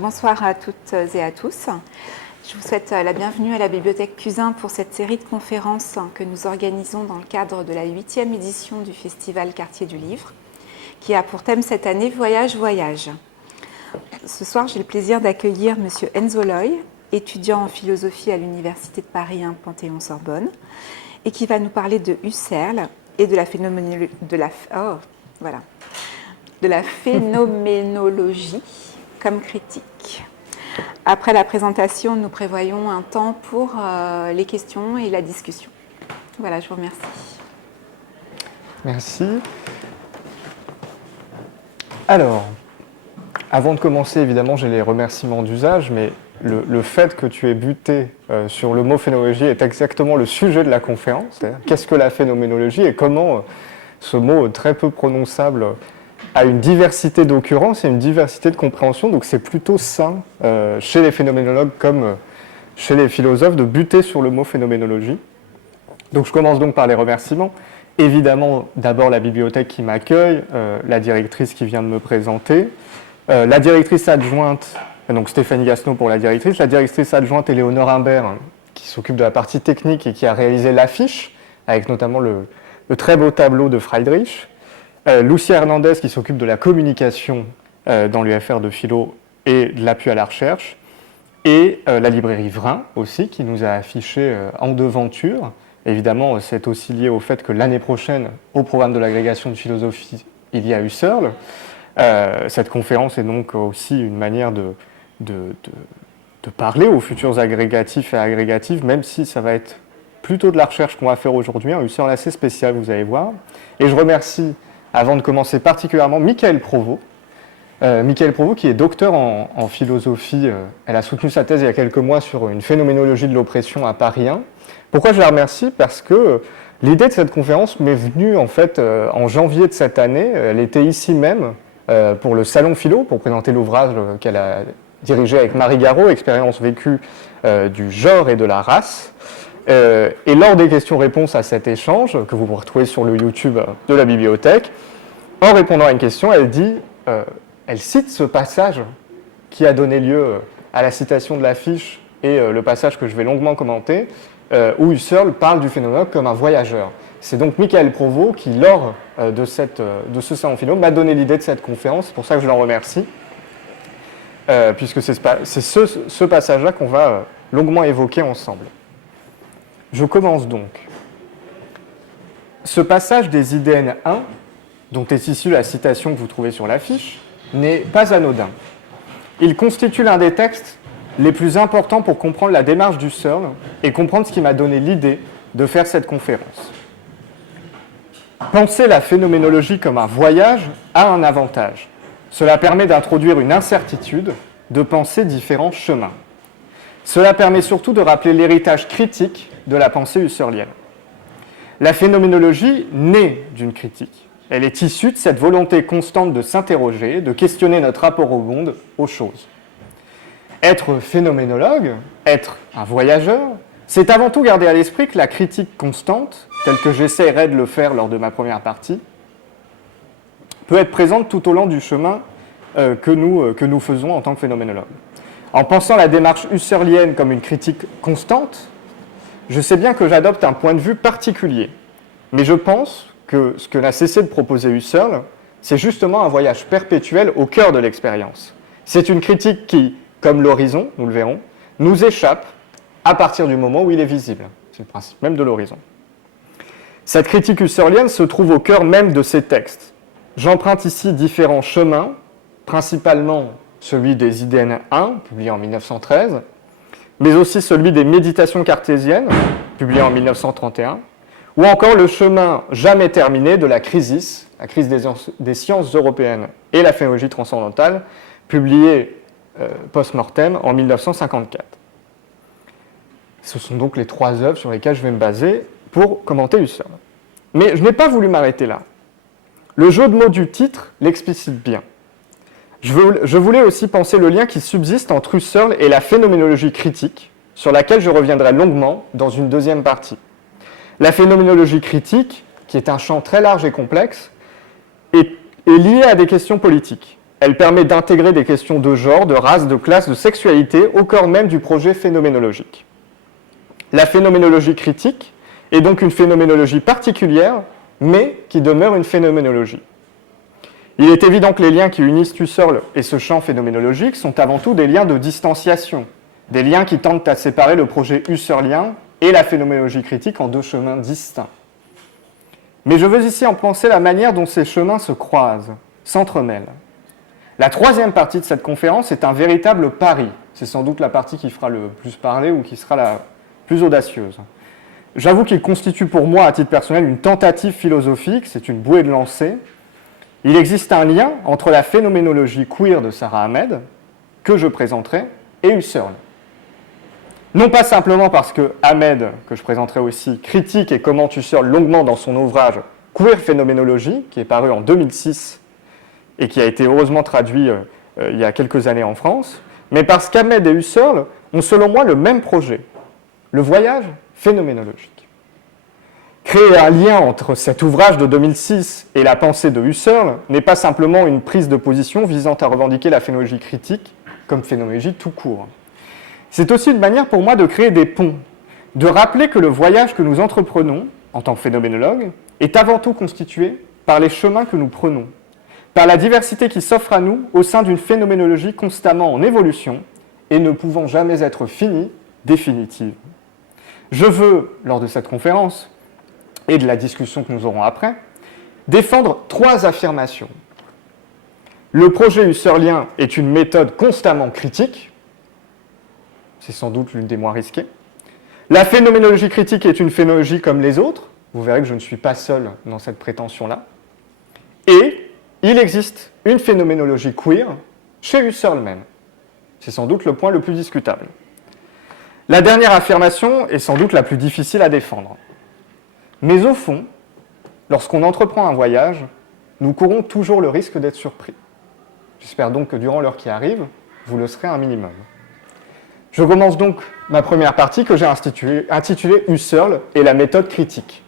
Bonsoir à toutes et à tous. Je vous souhaite la bienvenue à la Bibliothèque Cusin pour cette série de conférences que nous organisons dans le cadre de la 8e édition du Festival Quartier du Livre, qui a pour thème cette année Voyage, Voyage. Ce soir, j'ai le plaisir d'accueillir M. Enzo Loy, étudiant en philosophie à l'Université de Paris 1 Panthéon-Sorbonne, et qui va nous parler de Husserl et de la phénoménologie comme critique. Après la présentation, nous prévoyons un temps pour les questions et la discussion. Voilà, je vous remercie. Merci. Alors, avant de commencer, évidemment, j'ai les remerciements d'usage, mais le fait que tu aies buté sur le mot phénoménologie est exactement le sujet de la conférence. Qu'est-ce que la phénoménologie et comment ce mot très peu prononçable a une diversité d'occurrences et une diversité de compréhension, donc c'est plutôt sain chez les phénoménologues comme chez les philosophes de buter sur le mot phénoménologie. Donc je commence donc par les remerciements. Évidemment, d'abord la bibliothèque qui m'accueille, la directrice qui vient de me présenter, la directrice adjointe, donc Stéphanie Gasneau pour la directrice adjointe Éléonore Imbert qui s'occupe de la partie technique et qui a réalisé l'affiche, avec notamment le très beau tableau de Friedrich, Lucia Hernandez qui s'occupe de la communication dans l'UFR de philo et de l'appui à la recherche, et la librairie Vrin aussi qui nous a affiché en devanture. Évidemment, c'est aussi lié au fait que l'année prochaine, au programme de l'agrégation de philosophie, il y a Husserl. Cette conférence est donc aussi une manière de parler aux futurs agrégatifs et agrégatives, même si ça va être plutôt de la recherche qu'on va faire aujourd'hui, un Husserl assez spécial, vous allez voir. Et je remercie, avant de commencer particulièrement, Michael Provost. Michael Provost, qui est docteur en philosophie, elle a soutenu sa thèse il y a quelques mois sur une phénoménologie de l'oppression à Paris 1. Pourquoi je la remercie? Parce que l'idée de cette conférence m'est venue en fait en janvier de cette année. Elle était ici même pour le Salon Philo, pour présenter l'ouvrage qu'elle a dirigé avec Marie Garot, Expérience vécue du genre et de la race. Et lors des questions-réponses à cet échange, que vous pourrez retrouver sur le YouTube de la bibliothèque, en répondant à une question, elle cite ce passage qui a donné lieu à la citation de l'affiche et le passage que je vais longuement commenter, où Husserl parle du phénoménologue comme un voyageur. C'est donc Michael Provost qui, lors de ce salon philo, m'a donné l'idée de cette conférence, c'est pour ça que je l'en remercie, puisque c'est ce passage-là qu'on va longuement évoquer ensemble. Je commence donc. Ce passage des IDN 1, dont est issue la citation que vous trouvez sur l'affiche, n'est pas anodin. Il constitue l'un des textes les plus importants pour comprendre la démarche d'Husserl et comprendre ce qui m'a donné l'idée de faire cette conférence. Penser la phénoménologie comme un voyage a un avantage. Cela permet d'introduire une incertitude, de penser différents chemins. Cela permet surtout de rappeler l'héritage critique de la pensée husserlienne. La phénoménologie naît d'une critique. Elle est issue de cette volonté constante de s'interroger, de questionner notre rapport au monde, aux choses. Être phénoménologue, être un voyageur, c'est avant tout garder à l'esprit que la critique constante, telle que j'essaierai de le faire lors de ma première partie, peut être présente tout au long du chemin que nous faisons en tant que phénoménologue. En pensant la démarche husserlienne comme une critique constante, je sais bien que j'adopte un point de vue particulier, mais je pense que ce que n'a cessé de proposer Husserl, c'est justement un voyage perpétuel au cœur de l'expérience. C'est une critique qui, comme l'horizon, nous le verrons, nous échappe à partir du moment où il est visible. C'est le principe même de l'horizon. Cette critique husserlienne se trouve au cœur même de ces textes. J'emprunte ici différents chemins, principalement celui des IDN 1, publié en 1913, mais aussi celui des Méditations cartésiennes, publié en 1931, ou encore le chemin jamais terminé de la crise des sciences européennes et la phénoménologie transcendantale, publié post-mortem en 1954. Ce sont donc les trois œuvres sur lesquelles je vais me baser pour commenter Husserl. Mais je n'ai pas voulu m'arrêter là. Le jeu de mots du titre l'explicite bien. Je voulais aussi penser le lien qui subsiste entre Husserl et la phénoménologie critique, sur laquelle je reviendrai longuement dans une deuxième partie. La phénoménologie critique, qui est un champ très large et complexe, est liée à des questions politiques. Elle permet d'intégrer des questions de genre, de race, de classe, de sexualité au cœur même du projet phénoménologique. La phénoménologie critique est donc une phénoménologie particulière, mais qui demeure une phénoménologie. Il est évident que les liens qui unissent Husserl et ce champ phénoménologique sont avant tout des liens de distanciation, des liens qui tentent à séparer le projet husserlien et la phénoménologie critique en deux chemins distincts. Mais je veux ici en penser la manière dont ces chemins se croisent, s'entremêlent. La troisième partie de cette conférence est un véritable pari. C'est sans doute la partie qui fera le plus parler ou qui sera la plus audacieuse. J'avoue qu'il constitue pour moi, à titre personnel, une tentative philosophique, c'est une bouée de lancer. Il existe un lien entre la phénoménologie queer de Sarah Ahmed, que je présenterai, et Husserl. Non pas simplement parce que Ahmed, que je présenterai aussi, critique et commente Husserl longuement dans son ouvrage Queer Phénoménologie, qui est paru en 2006 et qui a été heureusement traduit il y a quelques années en France, mais parce qu'Ahmed et Husserl ont selon moi le même projet, le voyage phénoménologique. Créer un lien entre cet ouvrage de 2006 et la pensée de Husserl n'est pas simplement une prise de position visant à revendiquer la phénoménologie critique comme phénoménologie tout court. C'est aussi une manière pour moi de créer des ponts, de rappeler que le voyage que nous entreprenons en tant que phénoménologue est avant tout constitué par les chemins que nous prenons, par la diversité qui s'offre à nous au sein d'une phénoménologie constamment en évolution et ne pouvant jamais être finie, définitive. Je veux, lors de cette conférence et de la discussion que nous aurons après, défendre trois affirmations. Le projet husserlien est une méthode constamment critique, c'est sans doute l'une des moins risquées. La phénoménologie critique est une phénoménologie comme les autres, vous verrez que je ne suis pas seul dans cette prétention-là, et il existe une phénoménologie queer chez Husserl même. C'est sans doute le point le plus discutable. La dernière affirmation est sans doute la plus difficile à défendre. Mais au fond, lorsqu'on entreprend un voyage, nous courons toujours le risque d'être surpris. J'espère donc que durant l'heure qui arrive, vous le serez un minimum. Je commence donc ma première partie que j'ai intitulée Husserl et la méthode critique.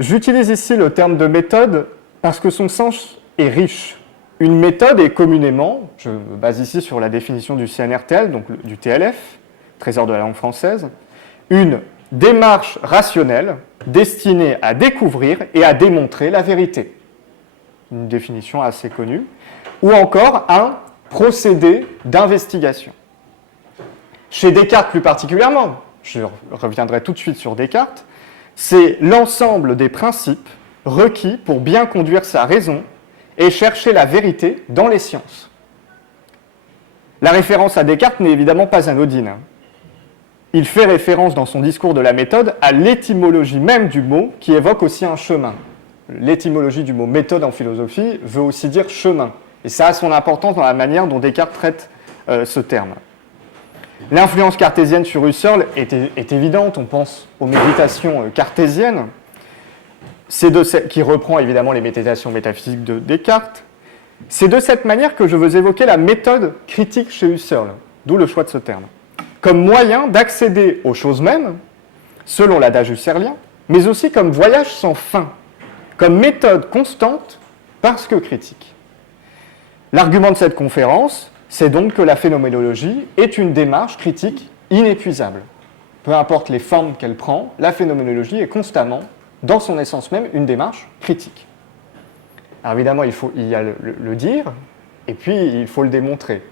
J'utilise ici le terme de méthode parce que son sens est riche. Une méthode est communément, je me base ici sur la définition du CNRTL, donc du TLF, Trésor de la langue française, une démarche rationnelle destinée à découvrir et à démontrer la vérité. Une définition assez connue. Ou encore un procédé d'investigation. Chez Descartes plus particulièrement, je reviendrai tout de suite sur Descartes, c'est l'ensemble des principes requis pour bien conduire sa raison et chercher la vérité dans les sciences. La référence à Descartes n'est évidemment pas anodine. Il fait référence dans son discours de la méthode à l'étymologie même du mot qui évoque aussi un chemin. L'étymologie du mot méthode en philosophie veut aussi dire chemin. Et ça a son importance dans la manière dont Descartes traite ce terme. L'influence cartésienne sur Husserl est évidente, on pense aux méditations cartésiennes, qui reprend évidemment les méditations métaphysiques de Descartes. C'est de cette manière que je veux évoquer la méthode critique chez Husserl, d'où le choix de ce terme, comme moyen d'accéder aux choses mêmes, selon l'adage husserlien, mais aussi comme voyage sans fin, comme méthode constante parce que critique. L'argument de cette conférence, c'est donc que la phénoménologie est une démarche critique inépuisable. Peu importe les formes qu'elle prend, la phénoménologie est constamment, dans son essence même, une démarche critique. Alors évidemment, il y a le dire, et puis il faut le démontrer.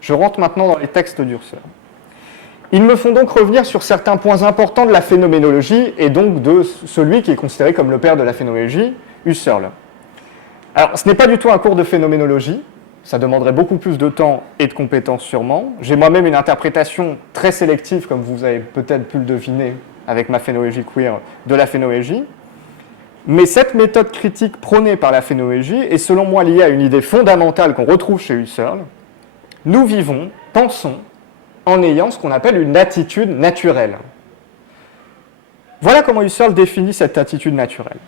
Je rentre maintenant dans les textes d'Husserl. Ils me font donc revenir sur certains points importants de la phénoménologie, et donc de celui qui est considéré comme le père de la phénoménologie, Husserl. Alors, ce n'est pas du tout un cours de phénoménologie, ça demanderait beaucoup plus de temps et de compétences sûrement. J'ai moi-même une interprétation très sélective, comme vous avez peut-être pu le deviner avec ma phénoménologie queer, de la phénoménologie. Mais cette méthode critique prônée par la phénoménologie est selon moi liée à une idée fondamentale qu'on retrouve chez Husserl. Nous vivons, pensons, en ayant ce qu'on appelle une attitude naturelle. Voilà comment Husserl définit cette attitude naturelle.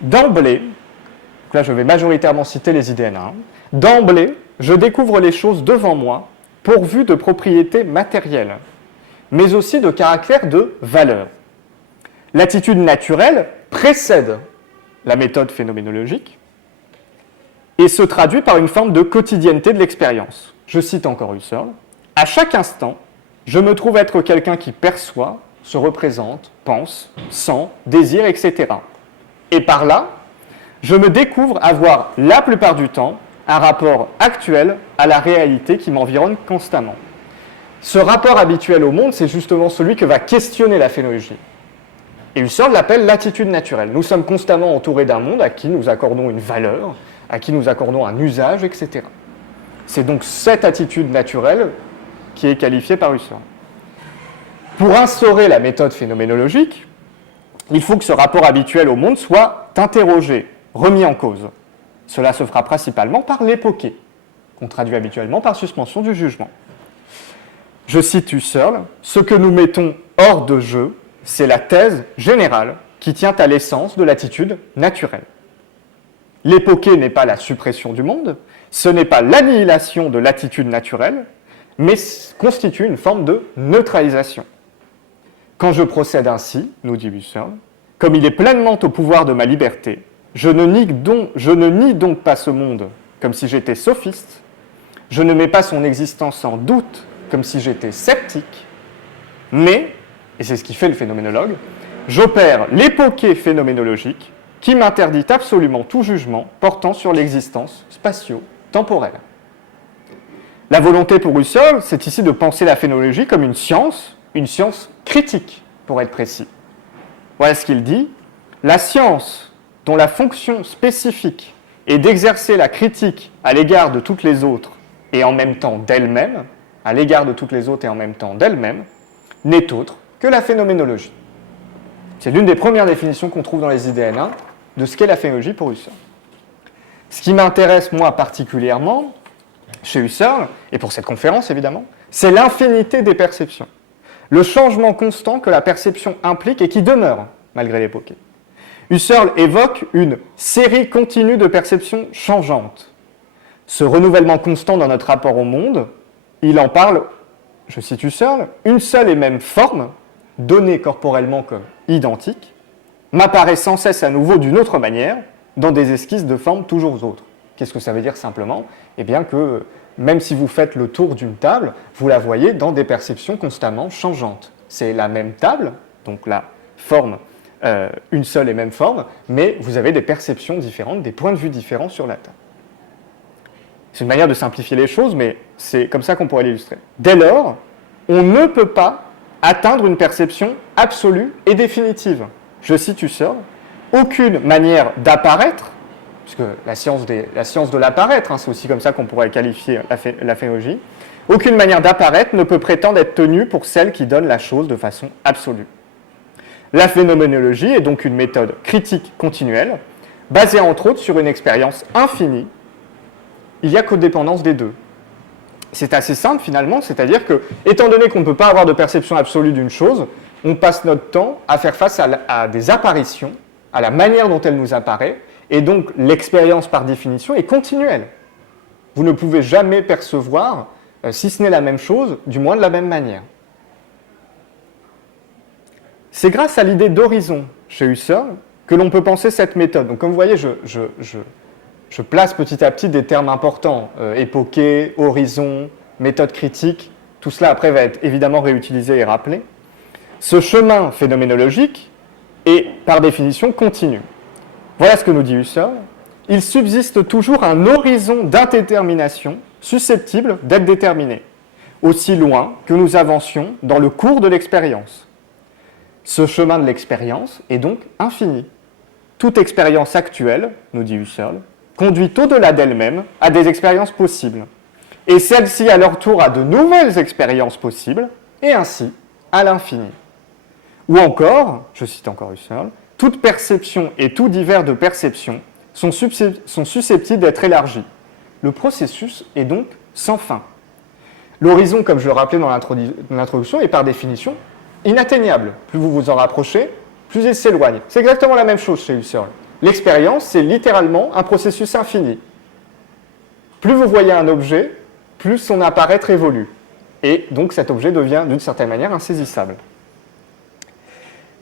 D'emblée, là je vais majoritairement citer les idées N1, d'emblée, je découvre les choses devant moi pourvues de propriétés matérielles, mais aussi de caractère de valeur. L'attitude naturelle précède la méthode phénoménologique, et se traduit par une forme de quotidienneté de l'expérience. Je cite encore Husserl. « À chaque instant, je me trouve être quelqu'un qui perçoit, se représente, pense, sent, désire, etc. Et par là, je me découvre avoir, la plupart du temps, un rapport actuel à la réalité qui m'environne constamment. » Ce rapport habituel au monde, c'est justement celui que va questionner la phénoménologie. Et Husserl l'appelle l'attitude naturelle. Nous sommes constamment entourés d'un monde à qui nous accordons une valeur, à qui nous accordons un usage, etc. C'est donc cette attitude naturelle qui est qualifiée par Husserl. Pour instaurer la méthode phénoménologique, il faut que ce rapport habituel au monde soit interrogé, remis en cause. Cela se fera principalement par l'époqué, qu'on traduit habituellement par suspension du jugement. Je cite Husserl, « Ce que nous mettons hors de jeu, c'est la thèse générale qui tient à l'essence de l'attitude naturelle. L'époqué n'est pas la suppression du monde, ce n'est pas l'annihilation de l'attitude naturelle, mais constitue une forme de neutralisation. Quand je procède ainsi, nous dit Husserl, comme il est pleinement au pouvoir de ma liberté, je ne nie donc pas ce monde comme si j'étais sophiste, je ne mets pas son existence en doute comme si j'étais sceptique, mais, et c'est ce qui fait le phénoménologue, j'opère l'époqué phénoménologique qui m'interdit absolument tout jugement portant sur l'existence spatio-temporelle. La volonté pour Husserl, c'est ici de penser la phénoménologie comme une science critique, pour être précis. Voilà ce qu'il dit. La science dont la fonction spécifique est d'exercer la critique à l'égard de toutes les autres et en même temps d'elle-même, n'est autre que la phénoménologie. C'est l'une des premières définitions qu'on trouve dans les IDN1 de ce qu'est la phénoménologie pour Husserl. Ce qui m'intéresse, moi, particulièrement, chez Husserl, et pour cette conférence, évidemment, c'est l'infinité des perceptions. Le changement constant que la perception implique et qui demeure, malgré l'époque. Husserl évoque une série continue de perceptions changeantes. Ce renouvellement constant dans notre rapport au monde, il en parle, je cite Husserl, « une seule et même forme, donnée corporellement comme identique, m'apparaît sans cesse à nouveau d'une autre manière, dans des esquisses de formes toujours autres. » Qu'est-ce que ça veut dire simplement ? Eh bien que, même si vous faites le tour d'une table, vous la voyez dans des perceptions constamment changeantes. C'est la même table, donc la forme, une seule et même forme, mais vous avez des perceptions différentes, des points de vue différents sur la table. C'est une manière de simplifier les choses, mais c'est comme ça qu'on pourrait l'illustrer. Dès lors, on ne peut pas atteindre une perception absolue et définitive. Je cite Husserl, « Aucune manière d'apparaître, puisque la science de l'apparaître, c'est aussi comme ça qu'on pourrait qualifier la phénoménologie, aucune manière d'apparaître ne peut prétendre être tenue pour celle qui donne la chose de façon absolue. La phénoménologie est donc une méthode critique continuelle, basée entre autres sur une expérience infinie. Il n'y a codépendance des deux. C'est assez simple finalement, c'est-à-dire que, étant donné qu'on ne peut pas avoir de perception absolue d'une chose, on passe notre temps à faire face à des apparitions, à la manière dont elle nous apparaît, et donc l'expérience par définition est continuelle. Vous ne pouvez jamais percevoir, si ce n'est la même chose, du moins de la même manière. C'est grâce à l'idée d'horizon chez Husserl que l'on peut penser cette méthode. Donc comme vous voyez, je place petit à petit des termes importants, époqué, horizon, méthode critique, tout cela après va être évidemment réutilisé et rappelé. Ce chemin phénoménologique est par définition continu. Voilà ce que nous dit Husserl. Il subsiste toujours un horizon d'indétermination susceptible d'être déterminé, aussi loin que nous avancions dans le cours de l'expérience. Ce chemin de l'expérience est donc infini. Toute expérience actuelle, nous dit Husserl, conduit au-delà d'elle-même à des expériences possibles. Et celle-ci, à leur tour, a de nouvelles expériences possibles, et ainsi à l'infini. Ou encore, je cite encore Husserl, toute perception et tout divers de perception sont susceptibles d'être élargis. Le processus est donc sans fin. L'horizon, comme je le rappelais dans l'introduction, est par définition inatteignable. Plus vous vous en rapprochez, plus il s'éloigne. C'est exactement la même chose chez Husserl. L'expérience, c'est littéralement un processus infini. Plus vous voyez un objet, plus son apparaître évolue. Et donc cet objet devient d'une certaine manière insaisissable.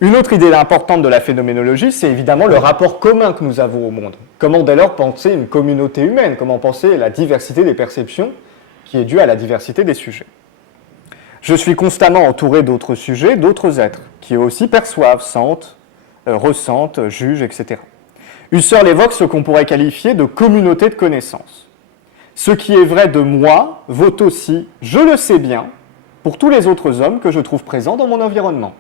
Une autre idée importante de la phénoménologie, c'est évidemment le rapport commun que nous avons au monde. Comment dès lors penser une communauté humaine? Comment penser la diversité des perceptions qui est due à la diversité des sujets? Je suis constamment entouré d'autres sujets, d'autres êtres, qui eux aussi perçoivent, sentent, ressentent, jugent, etc. Husserl évoque ce qu'on pourrait qualifier de communauté de connaissances. Ce qui est vrai de moi vaut aussi, je le sais bien, pour tous les autres hommes que je trouve présents dans mon environnement.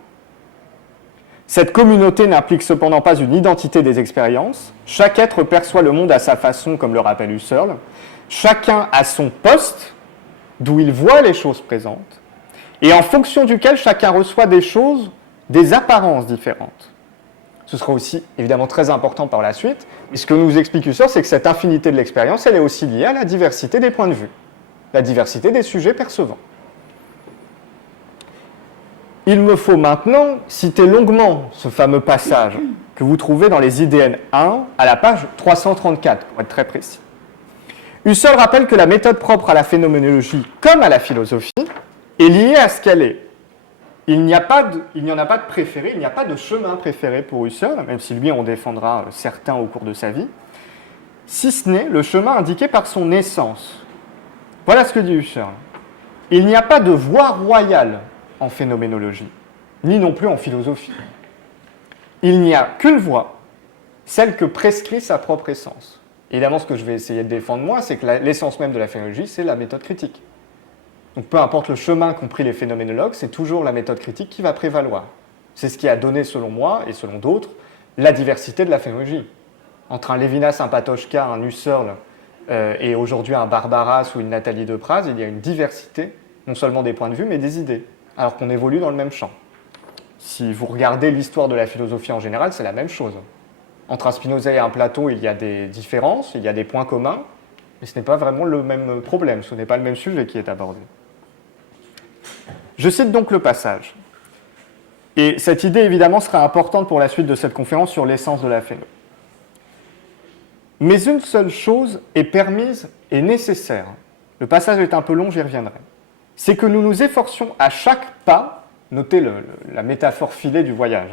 Cette communauté n'implique cependant pas une identité des expériences. Chaque être perçoit le monde à sa façon, comme le rappelle Husserl. Chacun a son poste, d'où il voit les choses présentes, et en fonction duquel chacun reçoit des choses, des apparences différentes. Ce sera aussi évidemment très important par la suite. Et ce que nous explique Husserl, c'est que cette infinité de l'expérience, elle est aussi liée à la diversité des points de vue, la diversité des sujets percevants. Il me faut maintenant citer longuement ce fameux passage que vous trouvez dans les IDN 1 à la page 334, pour être très précis. Husserl rappelle que la méthode propre à la phénoménologie, comme à la philosophie, est liée à ce qu'elle est. Il n'y en a pas de préféré, il n'y a pas de chemin préféré pour Husserl, même si lui en défendra certains au cours de sa vie, si ce n'est le chemin indiqué par son essence. Voilà ce que dit Husserl. Il n'y a pas de voie royale en phénoménologie, ni non plus en philosophie. Il n'y a qu'une voie, celle que prescrit sa propre essence. Évidemment, ce que je vais essayer de défendre moi, c'est que l'essence même de la phénoménologie, c'est la méthode critique. Donc peu importe le chemin qu'ont pris les phénoménologues, c'est toujours la méthode critique qui va prévaloir. C'est ce qui a donné, selon moi, et selon d'autres, la diversité de la phénoménologie. Entre un Lévinas, un Patočka, un Husserl, et aujourd'hui un Barbaras ou une Nathalie Depraz, il y a une diversité, non seulement des points de vue, mais des idées, alors qu'on évolue dans le même champ. Si vous regardez l'histoire de la philosophie en général, c'est la même chose. Entre un Spinoza et un Platon, il y a des différences, il y a des points communs, mais ce n'est pas vraiment le même problème, ce n'est pas le même sujet qui est abordé. Je cite donc le passage. Et cette idée, évidemment, sera importante pour la suite de cette conférence sur l'essence de la phéno. Mais une seule chose est permise et nécessaire. Le passage est un peu long, j'y reviendrai. C'est que nous nous efforcions à chaque pas, notez la métaphore filée du voyage,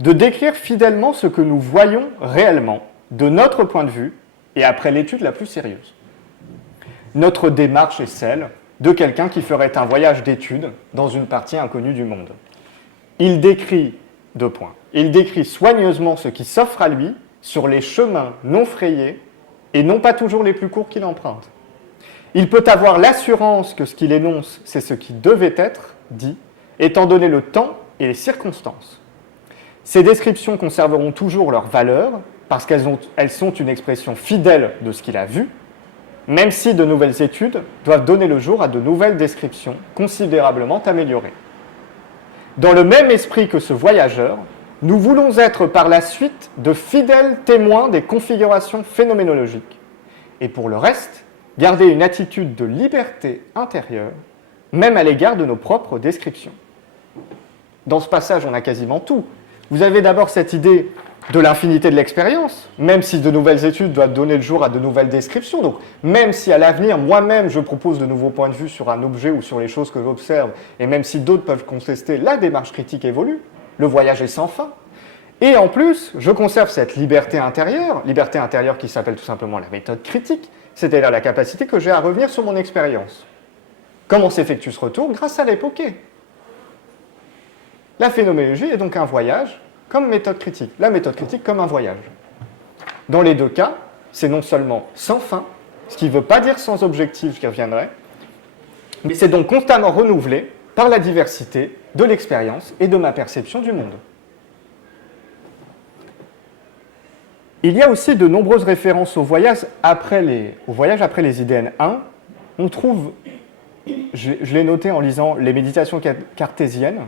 de décrire fidèlement ce que nous voyons réellement, de notre point de vue, et après l'étude la plus sérieuse. Notre démarche est celle de quelqu'un qui ferait un voyage d'études dans une partie inconnue du monde. Il décrit, il décrit soigneusement ce qui s'offre à lui sur les chemins non frayés et non pas toujours les plus courts qu'il emprunte. Il peut avoir l'assurance que ce qu'il énonce, c'est ce qui devait être dit, étant donné le temps et les circonstances. Ces descriptions conserveront toujours leur valeur parce qu'elles sont une expression fidèle de ce qu'il a vu, même si de nouvelles études doivent donner le jour à de nouvelles descriptions considérablement améliorées. Dans le même esprit que ce voyageur, nous voulons être par la suite de fidèles témoins des configurations phénoménologiques, et pour le reste, garder une attitude de liberté intérieure, même à l'égard de nos propres descriptions. Dans ce passage, on a quasiment tout. Vous avez d'abord cette idée de l'infinité de l'expérience, même si de nouvelles études doivent donner le jour à de nouvelles descriptions. Donc, même si à l'avenir, moi-même, je propose de nouveaux points de vue sur un objet ou sur les choses que j'observe, et même si d'autres peuvent contester, la démarche critique évolue, le voyage est sans fin. Et en plus, je conserve cette liberté intérieure qui s'appelle tout simplement la méthode critique, c'est-à-dire la capacité que j'ai à revenir sur mon expérience. Comment s'effectue ce retour? Grâce à l'époquée. La phénoménologie est donc un voyage comme méthode critique, la méthode critique comme un voyage. Dans les deux cas, c'est non seulement sans fin, ce qui ne veut pas dire sans objectif, j'y reviendrai, mais c'est donc constamment renouvelé par la diversité de l'expérience et de ma perception du monde. Il y a aussi de nombreuses références au voyage après les IDN 1. On trouve, je l'ai noté en lisant les méditations cartésiennes,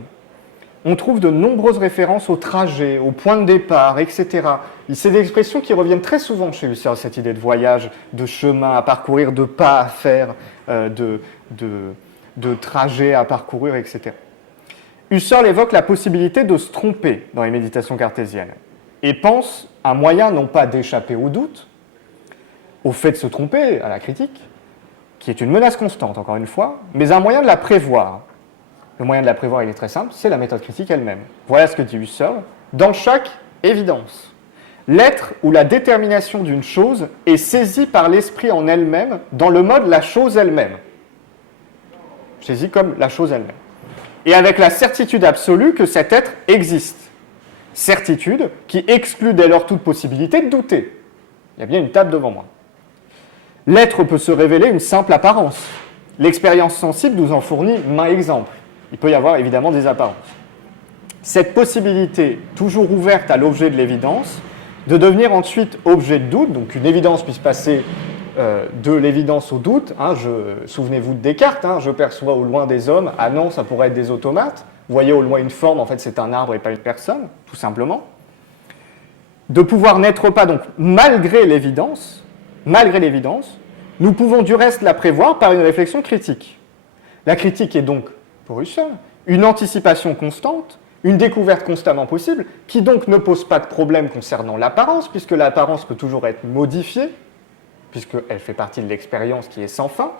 on trouve de nombreuses références au trajet, au point de départ, etc. C'est des expressions qui reviennent très souvent chez Husserl, cette idée de voyage, de chemin à parcourir, de pas à faire, de trajet à parcourir, etc. Husserl évoque la possibilité de se tromper dans les méditations cartésiennes et pense un moyen non pas d'échapper au doute, au fait de se tromper, à la critique, qui est une menace constante, encore une fois, mais un moyen de la prévoir. Le moyen de la prévoir, il est très simple, c'est la méthode critique elle-même. Voilà ce que dit Husserl. Dans chaque évidence, l'être ou la détermination d'une chose est saisie par l'esprit en elle-même dans le mode la chose elle-même. Saisie comme la chose elle-même. Et avec la certitude absolue que cet être existe. Certitude qui exclut dès lors toute possibilité de douter. Il y a bien une table devant moi. L'être peut se révéler une simple apparence. L'expérience sensible nous en fournit maint exemple. Il peut y avoir évidemment des apparences. Cette possibilité, toujours ouverte à l'objet de l'évidence, de devenir ensuite objet de doute, donc une évidence puisse passer de l'évidence au doute. Souvenez-vous de Descartes, je perçois au loin des hommes, ah non, ça pourrait être des automates. Vous voyez au loin une forme, en fait c'est un arbre et pas une personne, tout simplement. De pouvoir n'être pas, donc malgré l'évidence, nous pouvons du reste la prévoir par une réflexion critique. La critique est donc, pour Husserl, une anticipation constante, une découverte constamment possible, qui donc ne pose pas de problème concernant l'apparence, puisque l'apparence peut toujours être modifiée, puisqu'elle fait partie de l'expérience qui est sans fin,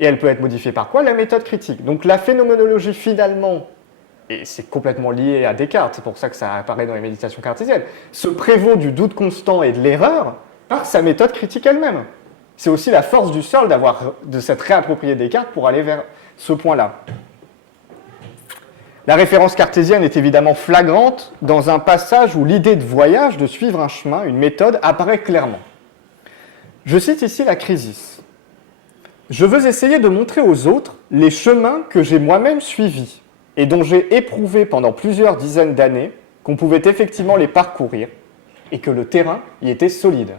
et elle peut être modifiée par quoi? La méthode critique. Donc la phénoménologie, finalement, et c'est complètement lié à Descartes, c'est pour ça que ça apparaît dans les méditations cartésiennes, se prévaut du doute constant et de l'erreur par sa méthode critique elle-même. C'est aussi la force du Husserl de s'être réapproprié Descartes pour aller vers ce point-là. La référence cartésienne est évidemment flagrante dans un passage où l'idée de voyage, de suivre un chemin, une méthode, apparaît clairement. Je cite ici la Chrysis. « Je veux essayer de montrer aux autres les chemins que j'ai moi-même suivis et dont j'ai éprouvé pendant plusieurs dizaines d'années qu'on pouvait effectivement les parcourir et que le terrain y était solide. »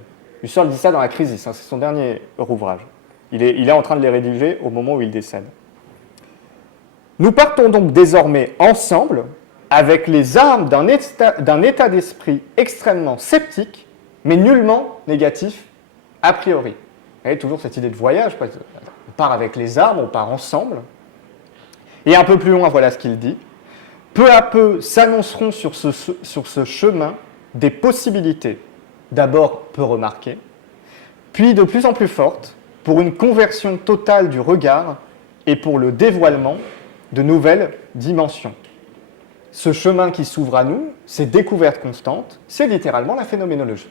Husserl dit ça dans la Chrysis, c'est son dernier ouvrage. Il est en train de les rédiger au moment où il décède. Nous partons donc désormais ensemble avec les armes d'un état d'esprit extrêmement sceptique, mais nullement négatif a priori. Vous voyez, toujours cette idée de voyage, on part avec les armes, on part ensemble. Et un peu plus loin, voilà ce qu'il dit. Peu à peu s'annonceront sur ce chemin des possibilités, d'abord peu remarquées, puis de plus en plus fortes, pour une conversion totale du regard et pour le dévoilement de nouvelles dimensions. Ce chemin qui s'ouvre à nous, ces découvertes constantes, c'est littéralement la phénoménologie.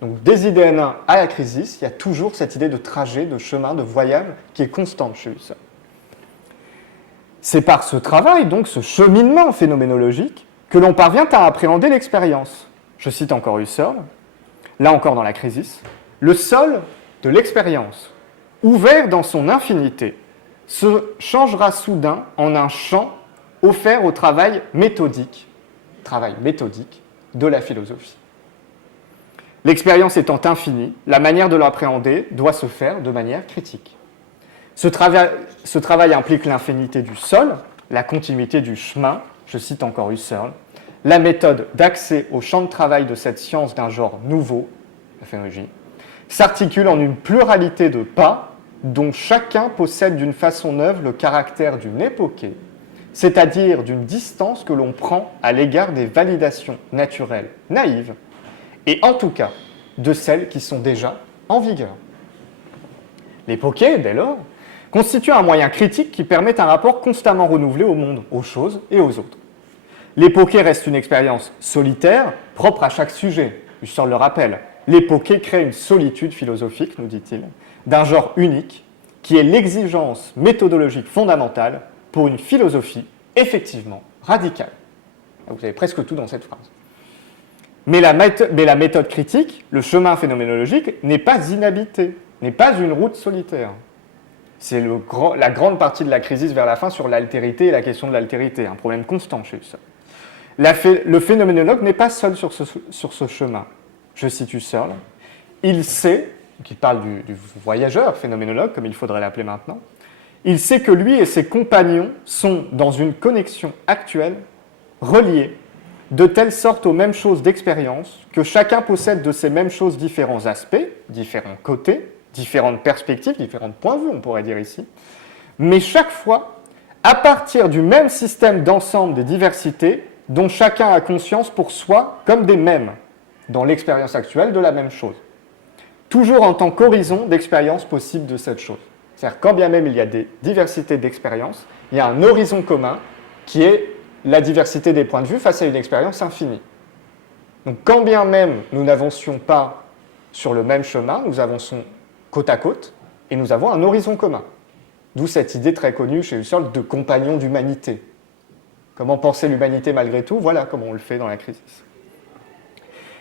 Donc des idées N1 à la Chrysis, il y a toujours cette idée de trajet, de chemin, de voyage qui est constante chez Husserl. C'est par ce travail, donc ce cheminement phénoménologique, que l'on parvient à appréhender l'expérience. Je cite encore Husserl, là encore dans la Chrysis, « Le sol de l'expérience, ouvert dans son infinité, se changera soudain en un champ offert au travail méthodique de la philosophie. L'expérience étant infinie, la manière de l'appréhender doit se faire de manière critique. Ce travail implique l'infinité du sol, la continuité du chemin, je cite encore Husserl, la méthode d'accès au champ de travail de cette science d'un genre nouveau, la phénoménologie, s'articule en une pluralité de pas dont chacun possède d'une façon neuve le caractère d'une époquée, c'est-à-dire d'une distance que l'on prend à l'égard des validations naturelles naïves, et en tout cas de celles qui sont déjà en vigueur. L'époquée, dès lors, constitue un moyen critique qui permet un rapport constamment renouvelé au monde, aux choses et aux autres. L'époquée reste une expérience solitaire, propre à chaque sujet. Husserl le rappelle. L'époquée crée une solitude philosophique, nous dit-il, d'un genre unique, qui est l'exigence méthodologique fondamentale pour une philosophie effectivement radicale. Vous avez presque tout dans cette phrase. Mais la méthode critique, le chemin phénoménologique, n'est pas inhabité, n'est pas une route solitaire. C'est la grande partie de la Chrysis vers la fin sur l'altérité et la question de l'altérité, un problème constant chez Husserl. Le phénoménologue n'est pas seul sur ce chemin. Je cite Husserl. Il sait, qui parle du voyageur phénoménologue, comme il faudrait l'appeler maintenant, il sait que lui et ses compagnons sont dans une connexion actuelle, reliés, de telle sorte aux mêmes choses d'expérience, que chacun possède de ces mêmes choses différents aspects, différents côtés, différentes perspectives, différents points de vue, on pourrait dire ici, mais chaque fois, à partir du même système d'ensemble des diversités, dont chacun a conscience pour soi comme des mêmes, dans l'expérience actuelle de la même chose. Toujours en tant qu'horizon d'expérience possible de cette chose. C'est-à-dire quand bien même il y a des diversités d'expériences, il y a un horizon commun qui est la diversité des points de vue face à une expérience infinie. Donc quand bien même nous n'avancions pas sur le même chemin, nous avançons côte à côte et nous avons un horizon commun. D'où cette idée très connue chez Husserl de compagnon d'humanité. Comment penser l'humanité malgré tout? Voilà comment on le fait dans la crise.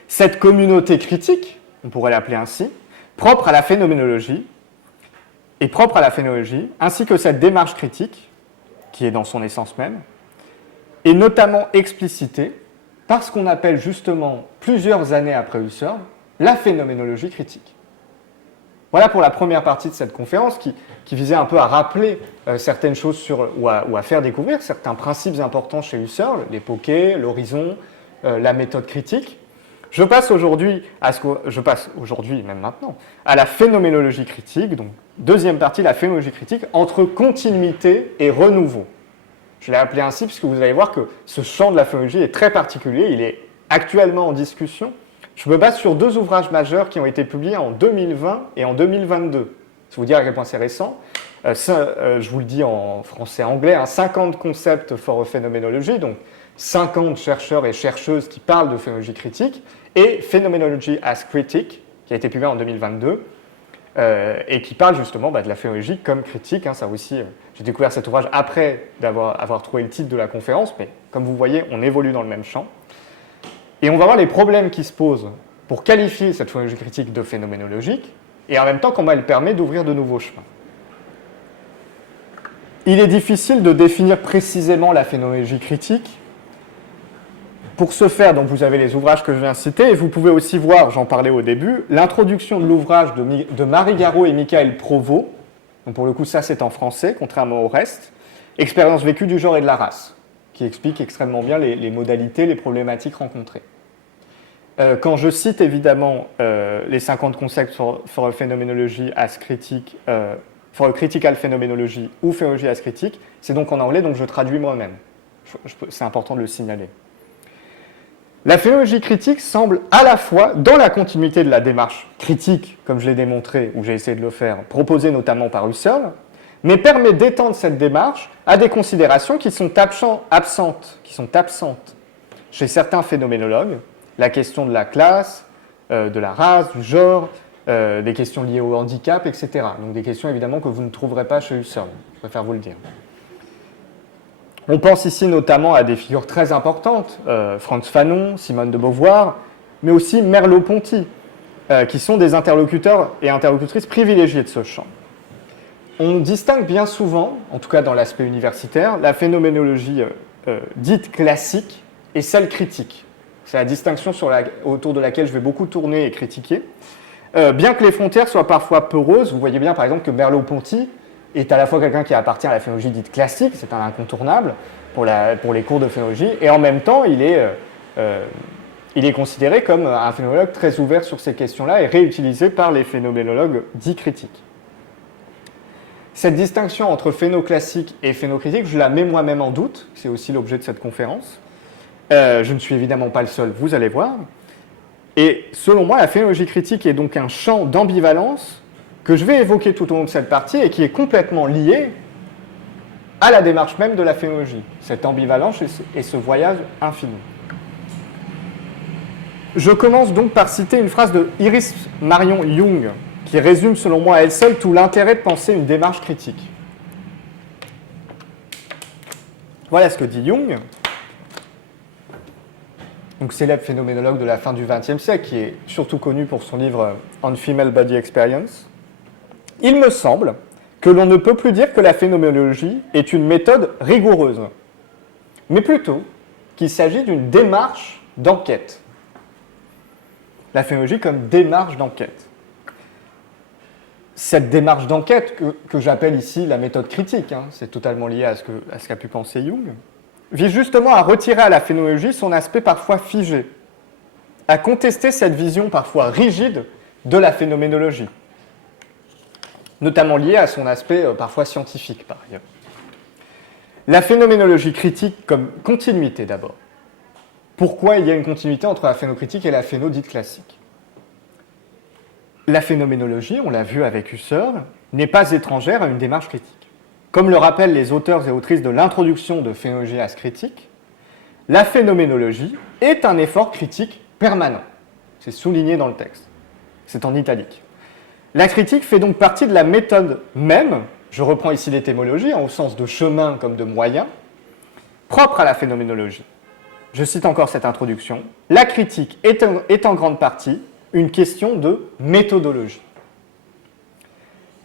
Cette communauté critique, on pourrait l'appeler ainsi, propre à la phénoménologie, ainsi que cette démarche critique, qui est dans son essence même, est notamment explicitée par ce qu'on appelle justement, plusieurs années après Husserl, la phénoménologie critique. Voilà pour la première partie de cette conférence qui visait un peu à rappeler certaines choses ou à faire découvrir certains principes importants chez Husserl, l'époquée, l'horizon, la méthode critique. Je passe aujourd'hui, même maintenant, à la phénoménologie critique, donc deuxième partie, la phénoménologie critique, entre continuité et renouveau. Je l'ai appelé ainsi puisque vous allez voir que ce champ de la phénoménologie est très particulier, il est actuellement en discussion. Je me base sur deux ouvrages majeurs qui ont été publiés en 2020 et en 2022. C'est vous dire à quel point c'est récent. Je vous le dis en français-anglais, 50 concepts for phénoménologie, donc 50 chercheurs et chercheuses qui parlent de phénoménologie critique, et Phenomenology as Critique, qui a été publié en 2022, et qui parle justement de la phénoménologie comme critique. Ça aussi, j'ai découvert cet ouvrage après avoir trouvé le titre de la conférence, mais comme vous voyez, on évolue dans le même champ. Et on va voir les problèmes qui se posent pour qualifier cette phénoménologie critique de phénoménologique, et en même temps comment elle permet d'ouvrir de nouveaux chemins. Il est difficile de définir précisément la phénoménologie critique. Pour ce faire, donc, vous avez les ouvrages que je viens de citer, et vous pouvez aussi voir, j'en parlais au début, l'introduction de l'ouvrage de Marie Garot et Michael Provost. Donc pour le coup, ça c'est en français, contrairement au reste. Expérience vécue du genre et de la race, qui explique extrêmement bien les modalités, les problématiques rencontrées. Quand je cite évidemment les 50 concepts for a phenomenology as critique, for a critical phenomenology ou phénoménologie as critique, c'est donc en anglais, donc je traduis moi-même. C'est important de le signaler. La phénoménologie critique semble à la fois dans la continuité de la démarche critique, comme je l'ai démontré, ou j'ai essayé de le faire, proposée notamment par Husserl, mais permet d'étendre cette démarche à des considérations qui sont absentes chez certains phénoménologues, la question de la classe, de la race, du genre, des questions liées au handicap, etc. Donc des questions évidemment que vous ne trouverez pas chez Husserl, je préfère vous le dire. On pense ici notamment à des figures très importantes, Frantz Fanon, Simone de Beauvoir, mais aussi Merleau-Ponty, qui sont des interlocuteurs et interlocutrices privilégiés de ce champ. On distingue bien souvent, en tout cas dans l'aspect universitaire, la phénoménologie dite classique et celle critique. C'est la distinction autour de laquelle je vais beaucoup tourner et critiquer. Bien que les frontières soient parfois peureuses, vous voyez bien par exemple que Merleau-Ponty est à la fois quelqu'un qui appartient à la phénoménologie dite classique, c'est un incontournable pour les cours de phénoménologie, et en même temps il est considéré comme un phénoménologue très ouvert sur ces questions-là et réutilisé par les phénoménologues dits critiques. Cette distinction entre phénoclassique et phénocritique, je la mets moi-même en doute, c'est aussi l'objet de cette conférence. Je ne suis évidemment pas le seul, vous allez voir. Et selon moi, la phénoménologie critique est donc un champ d'ambivalence que je vais évoquer tout au long de cette partie et qui est complètement lié à la démarche même de la phénoménologie, cette ambivalence et ce voyage infini. Je commence donc par citer une phrase de Iris Marion Young, qui résume selon moi à elle seule tout l'intérêt de penser une démarche critique. Voilà ce que dit Young, donc célèbre phénoménologue de la fin du XXe siècle, qui est surtout connu pour son livre On Female Body Experience. Il me semble que l'on ne peut plus dire que la phénoménologie est une méthode rigoureuse, mais plutôt qu'il s'agit d'une démarche d'enquête. La phénoménologie comme démarche d'enquête. Cette démarche d'enquête, que j'appelle ici la méthode critique, c'est totalement lié à ce qu'a pu penser Jung, vise justement à retirer à la phénoménologie son aspect parfois figé, à contester cette vision parfois rigide de la phénoménologie, notamment liée à son aspect parfois scientifique par ailleurs. La phénoménologie critique comme continuité d'abord. Pourquoi il y a une continuité entre la phénocritique et la phéno dite classique? La phénoménologie, on l'a vu avec Husserl, n'est pas étrangère à une démarche critique. Comme le rappellent les auteurs et autrices de l'introduction de Phénologias Critique, la phénoménologie est un effort critique permanent. C'est souligné dans le texte. C'est en italique. La critique fait donc partie de la méthode même, je reprends ici l'étymologie, au sens de chemin comme de moyen, propre à la phénoménologie. Je cite encore cette introduction. La critique est en grande partie une question de méthodologie.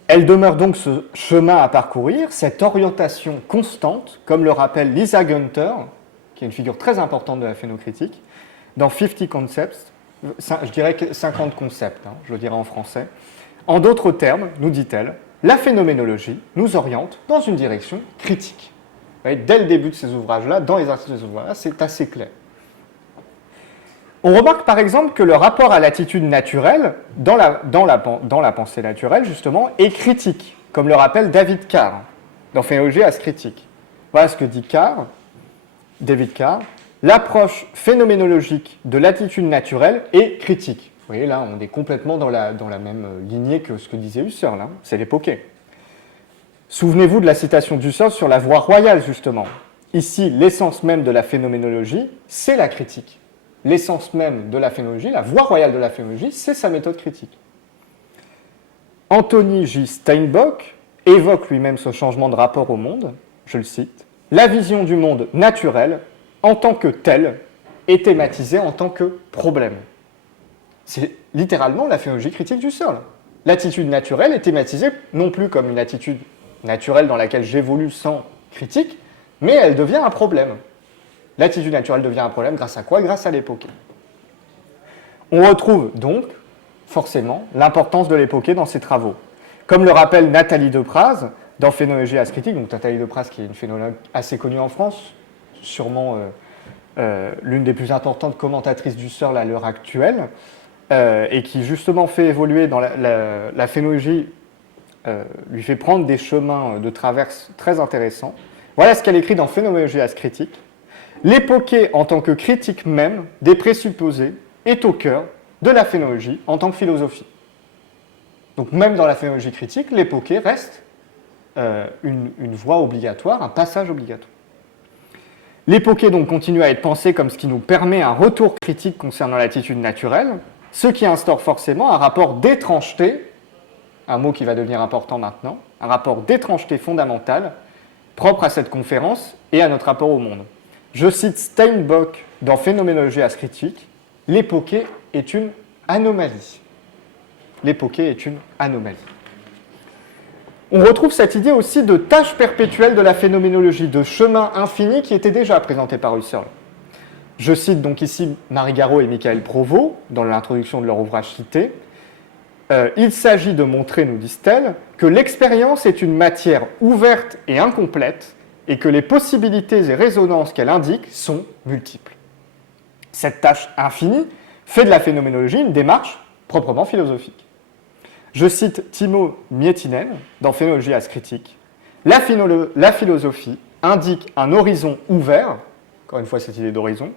Elle demeure donc ce chemin à parcourir, cette orientation constante, comme le rappelle Lisa Günther, qui est une figure très importante de la phénocritique, dans 50 Concepts, je dirais 50 concepts, je le dirais en français. En d'autres termes, nous dit-elle, la phénoménologie nous oriente dans une direction critique. Vous voyez, dès le début de ces ouvrages-là, dans les articles de ces ouvrages-là, c'est assez clair. On remarque par exemple que le rapport à l'attitude naturelle, dans la pensée naturelle justement, est critique, comme le rappelle David Carr, dans Phénologias Critique. Voilà ce que dit David Carr. L'approche phénoménologique de l'attitude naturelle est critique. Vous voyez, là, on est complètement dans la même lignée que ce que disait Husserl, c'est l'époqué. Souvenez-vous de la citation d'Husserl sur la voie royale, justement. Ici, l'essence même de la phénoménologie, c'est la critique. L'essence même de la phénoménologie, la voie royale de la phénoménologie, c'est sa méthode critique. Anthony J. Steinbock évoque lui-même ce changement de rapport au monde, je le cite, « La vision du monde naturel, en tant que tel, est thématisée en tant que problème. » C'est littéralement la phénoménologie critique du Husserl. L'attitude naturelle est thématisée non plus comme une attitude naturelle dans laquelle j'évolue sans critique, mais elle devient un problème. L'attitude naturelle devient un problème grâce à quoi? Grâce à l'époqué. On retrouve donc, forcément, l'importance de l'époqué dans ses travaux. Comme le rappelle Nathalie Depraz dans Phénologias Critique, donc Nathalie Depraz qui est une phénologue assez connue en France, sûrement l'une des plus importantes commentatrices du Husserl à l'heure actuelle, et qui justement fait évoluer dans la phénologie, lui fait prendre des chemins de traverse très intéressants. Voilà ce qu'elle écrit dans Phénoménologias Critique. L'époqué en tant que critique même des présupposés est au cœur de la phénologie en tant que philosophie. Donc même dans la phénologie critique, l'époqué reste une voie obligatoire, un passage obligatoire. L'époqué donc continue à être pensé comme ce qui nous permet un retour critique concernant l'attitude naturelle, ce qui instaure forcément un rapport d'étrangeté, un mot qui va devenir important maintenant, un rapport d'étrangeté fondamentale propre à cette conférence et à notre rapport au monde. Je cite Steinbock dans Phénoménologias Critique, « L'époqué est une anomalie. » L'époqué est une anomalie. On retrouve cette idée aussi de tâche perpétuelle de la phénoménologie, de chemin infini qui était déjà présenté par Husserl. Je cite donc ici Marie Garot et Michael Provost dans l'introduction de leur ouvrage cité. Il s'agit de montrer, nous disent-elles, que l'expérience est une matière ouverte et incomplète et que les possibilités et résonances qu'elle indique sont multiples. Cette tâche infinie fait de la phénoménologie une démarche proprement philosophique. Je cite Timo Miettinen dans Phénologias Critique. La philosophie indique un horizon ouvert, encore une fois cette idée d'horizon,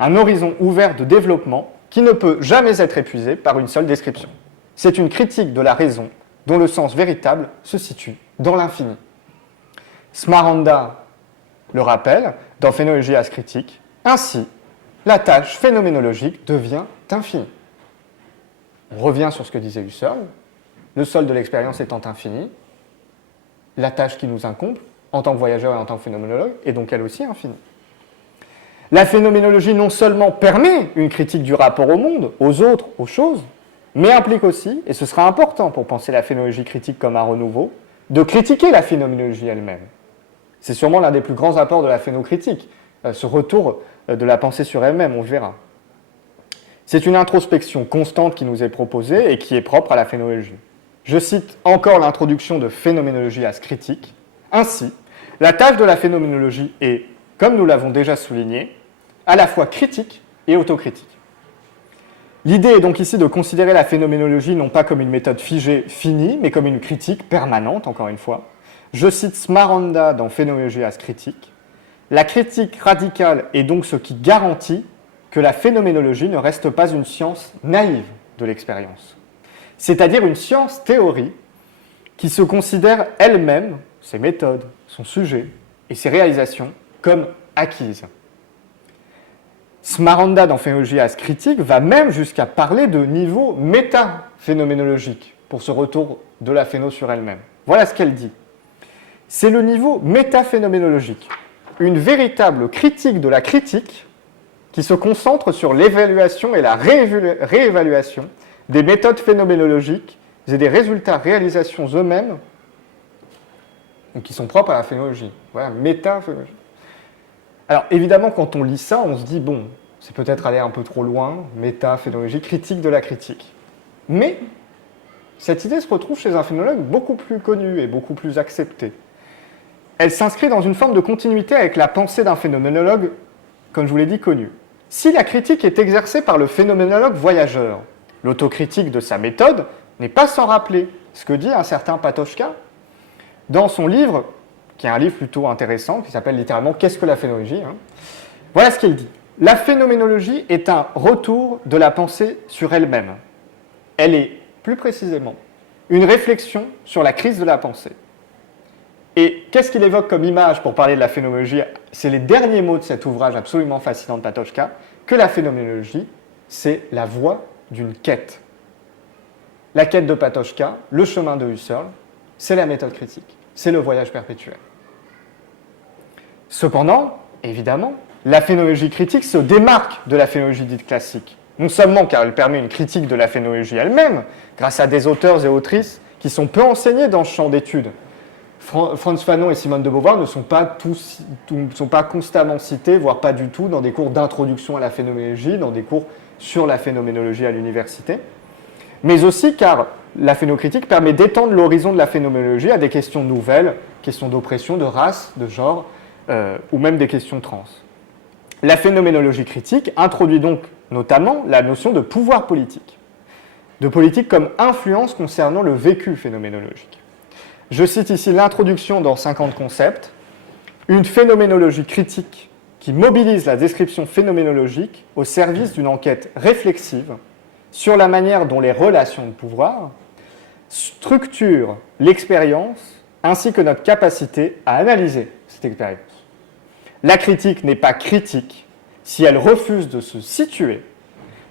un horizon ouvert de développement qui ne peut jamais être épuisé par une seule description. C'est une critique de la raison dont le sens véritable se situe dans l'infini. Smaranda le rappelle dans Phénologias Critique. Ainsi, la tâche phénoménologique devient infinie. On revient sur ce que disait Husserl. Le sol de l'expérience étant infini, la tâche qui nous incombe, en tant que voyageur et en tant que phénoménologue, est donc elle aussi infinie. La phénoménologie non seulement permet une critique du rapport au monde, aux autres, aux choses, mais implique aussi, et ce sera important pour penser la phénoménologie critique comme un renouveau, de critiquer la phénoménologie elle-même. C'est sûrement l'un des plus grands apports de la phénocritique, ce retour de la pensée sur elle-même, on le verra. C'est une introspection constante qui nous est proposée et qui est propre à la phénoménologie. Je cite encore l'introduction de Phénoménologias Critique. Ainsi, la tâche de la phénoménologie est, comme nous l'avons déjà souligné, à la fois critique et autocritique. L'idée est donc ici de considérer la phénoménologie non pas comme une méthode figée, finie, mais comme une critique permanente, encore une fois. Je cite Smaranda dans Phénoménologias Critique. La critique radicale est donc ce qui garantit que la phénoménologie ne reste pas une science naïve de l'expérience. c'est-à-dire une science-théorie qui se considère elle-même, ses méthodes, son sujet et ses réalisations comme acquises. Smaranda, dans Phénologias critique, va même jusqu'à parler de niveau métaphénoménologique pour ce retour de la phéno sur elle-même. Voilà ce qu'elle dit. C'est le niveau métaphénoménologique, une véritable critique de la critique qui se concentre sur l'évaluation et la réévaluation des méthodes phénoménologiques et des résultats réalisations eux-mêmes qui sont propres à la phénologie. Voilà, métaphénoménologie. Alors évidemment, quand on lit ça, on se dit, bon, c'est peut-être aller un peu trop loin, métaphénoménologie, critique de la critique. Mais cette idée se retrouve chez un phénologue beaucoup plus connu et beaucoup plus accepté. Elle s'inscrit dans une forme de continuité avec la pensée d'un phénoménologue, comme je vous l'ai dit, connu. Si la critique est exercée par le phénoménologue voyageur, l'autocritique de sa méthode n'est pas sans rappeler ce que dit un certain Patočka dans son livre, qui est un livre plutôt intéressant, qui s'appelle littéralement « Qu'est-ce que la phénoménologie ?» Voilà ce qu'il dit. La phénoménologie est un retour de la pensée sur elle-même. Elle est, plus précisément, une réflexion sur la crise de la pensée. Et qu'est-ce qu'il évoque comme image pour parler de la phénoménologie? C'est les derniers mots de cet ouvrage absolument fascinant de Patočka, que la phénoménologie, c'est la voie d'une quête. La quête de Patočka, le chemin de Husserl, c'est la méthode critique, c'est le voyage perpétuel. Cependant, évidemment, la phénoménologie critique se démarque de la phénoménologie dite classique, non seulement car elle permet une critique de la phénoménologie elle-même, grâce à des auteurs et autrices qui sont peu enseignés dans ce champ d'études. Frantz Fanon et Simone de Beauvoir ne sont pas constamment cités, voire pas du tout, dans des cours d'introduction à la phénoménologie, dans des cours sur la phénoménologie à l'université, mais aussi car la phénocritique permet d'étendre l'horizon de la phénoménologie à des questions nouvelles, questions d'oppression, de race, de genre, ou même des questions trans. La phénoménologie critique introduit donc notamment la notion de pouvoir politique comme influence concernant le vécu phénoménologique. Je cite ici l'introduction dans 50 concepts, une phénoménologie critique qui mobilise la description phénoménologique au service d'une enquête réflexive sur la manière dont les relations de pouvoir structurent l'expérience ainsi que notre capacité à analyser cette expérience. La critique n'est pas critique si elle refuse de se situer,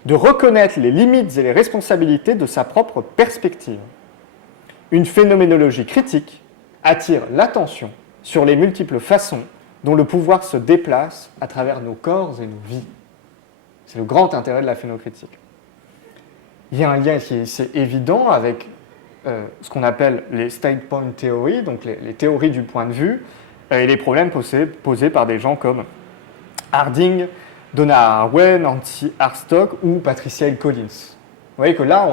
de reconnaître les limites et les responsabilités de sa propre perspective. Une phénoménologie critique attire l'attention sur les multiples façons dont le pouvoir se déplace à travers nos corps et nos vies. C'est le grand intérêt de la phénocritique. Il y a un lien qui est évident avec ce qu'on appelle les state point theory, donc les théories du point de vue, et les problèmes posés par des gens comme Harding, Donna Haraway, Nancy Arstock ou Patricia Hill Collins. Vous voyez que là,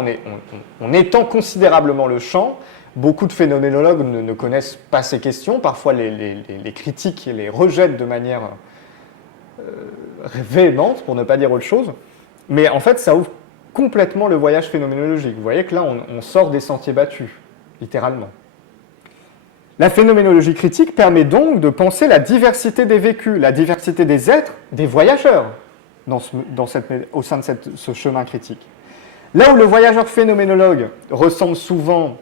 on étend considérablement le champ. Beaucoup de phénoménologues ne connaissent pas ces questions. Parfois, les critiquent et les rejettent de manière véhémente, pour ne pas dire autre chose. Mais en fait, ça ouvre complètement le voyage phénoménologique. Vous voyez que là, on sort des sentiers battus, littéralement. La phénoménologie critique permet donc de penser la diversité des vécus, la diversité des êtres, des voyageurs au sein de ce chemin critique. Là où le voyageur phénoménologue ressemble souvent,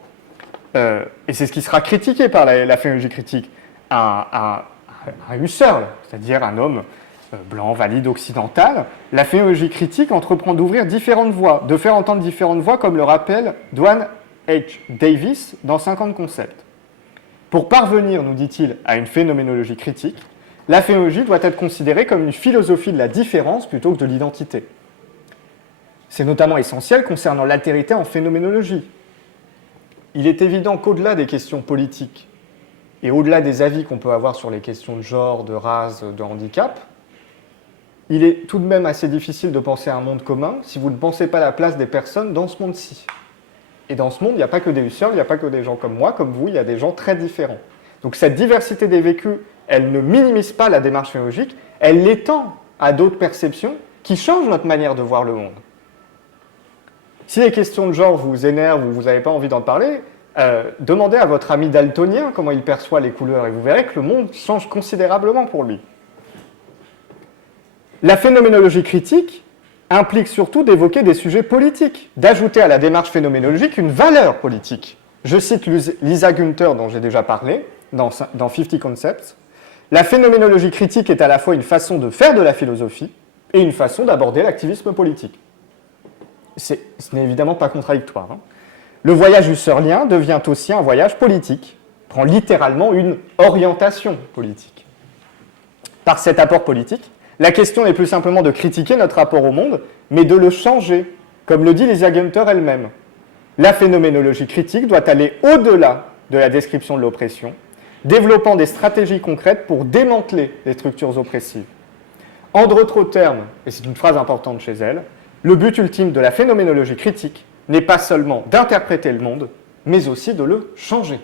et c'est ce qui sera critiqué par la phénoménologie critique, à Husserl, c'est-à-dire un homme blanc, valide, occidental, la phénoménologie critique entreprend d'ouvrir différentes voies, de faire entendre différentes voix, comme le rappelle Dwan H. Davis dans 50 concepts. Pour parvenir, nous dit-il, à une phénoménologie critique, la phénoménologie doit être considérée comme une philosophie de la différence plutôt que de l'identité. C'est notamment essentiel concernant l'altérité en phénoménologie. Il est évident qu'au-delà des questions politiques et au-delà des avis qu'on peut avoir sur les questions de genre, de race, de handicap, il est tout de même assez difficile de penser à un monde commun si vous ne pensez pas la place des personnes dans ce monde-ci. Et dans ce monde, il n'y a pas que des Husserl, il n'y a pas que des gens comme moi, comme vous, il y a des gens très différents. Donc cette diversité des vécus, elle ne minimise pas la démarche phénoménologique, elle l'étend à d'autres perceptions qui changent notre manière de voir le monde. Si les questions de genre vous énervent ou vous n'avez pas envie d'en parler, demandez à votre ami daltonien comment il perçoit les couleurs et vous verrez que le monde change considérablement pour lui. La phénoménologie critique implique surtout d'évoquer des sujets politiques, d'ajouter à la démarche phénoménologique une valeur politique. Je cite Lisa Günther, dont j'ai déjà parlé, dans 50 Concepts. La phénoménologie critique est à la fois une façon de faire de la philosophie et une façon d'aborder l'activisme politique. Ce n'est évidemment pas contradictoire. Le voyage husserlien devient aussi un voyage politique, prend littéralement une orientation politique. Par cet apport politique, la question n'est plus simplement de critiquer notre rapport au monde, mais de le changer, comme le dit Lisa Günther elle-même. La phénoménologie critique doit aller au-delà de la description de l'oppression, développant des stratégies concrètes pour démanteler les structures oppressives. En d'autres termes, et c'est une phrase importante chez elle, le but ultime de la phénoménologie critique n'est pas seulement d'interpréter le monde, mais aussi de le changer.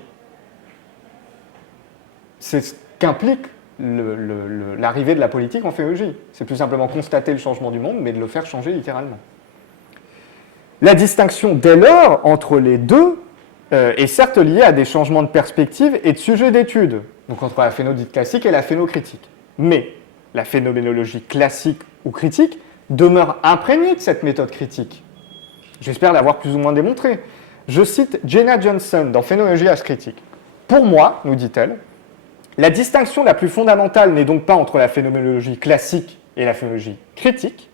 C'est ce qu'implique l'arrivée de la politique en phénoménologie. C'est plus simplement constater le changement du monde, mais de le faire changer littéralement. La distinction dès lors entre les deux est certes liée à des changements de perspective et de sujet d'étude, donc entre la phéno dite classique et la phéno critique. Mais la phénoménologie classique ou critique demeure imprégnée de cette méthode critique. J'espère l'avoir plus ou moins démontré. Je cite Jenna Johnson dans Phénoménologie as critique. Pour moi, nous dit-elle, la distinction la plus fondamentale n'est donc pas entre la phénoménologie classique et la phénoménologie critique.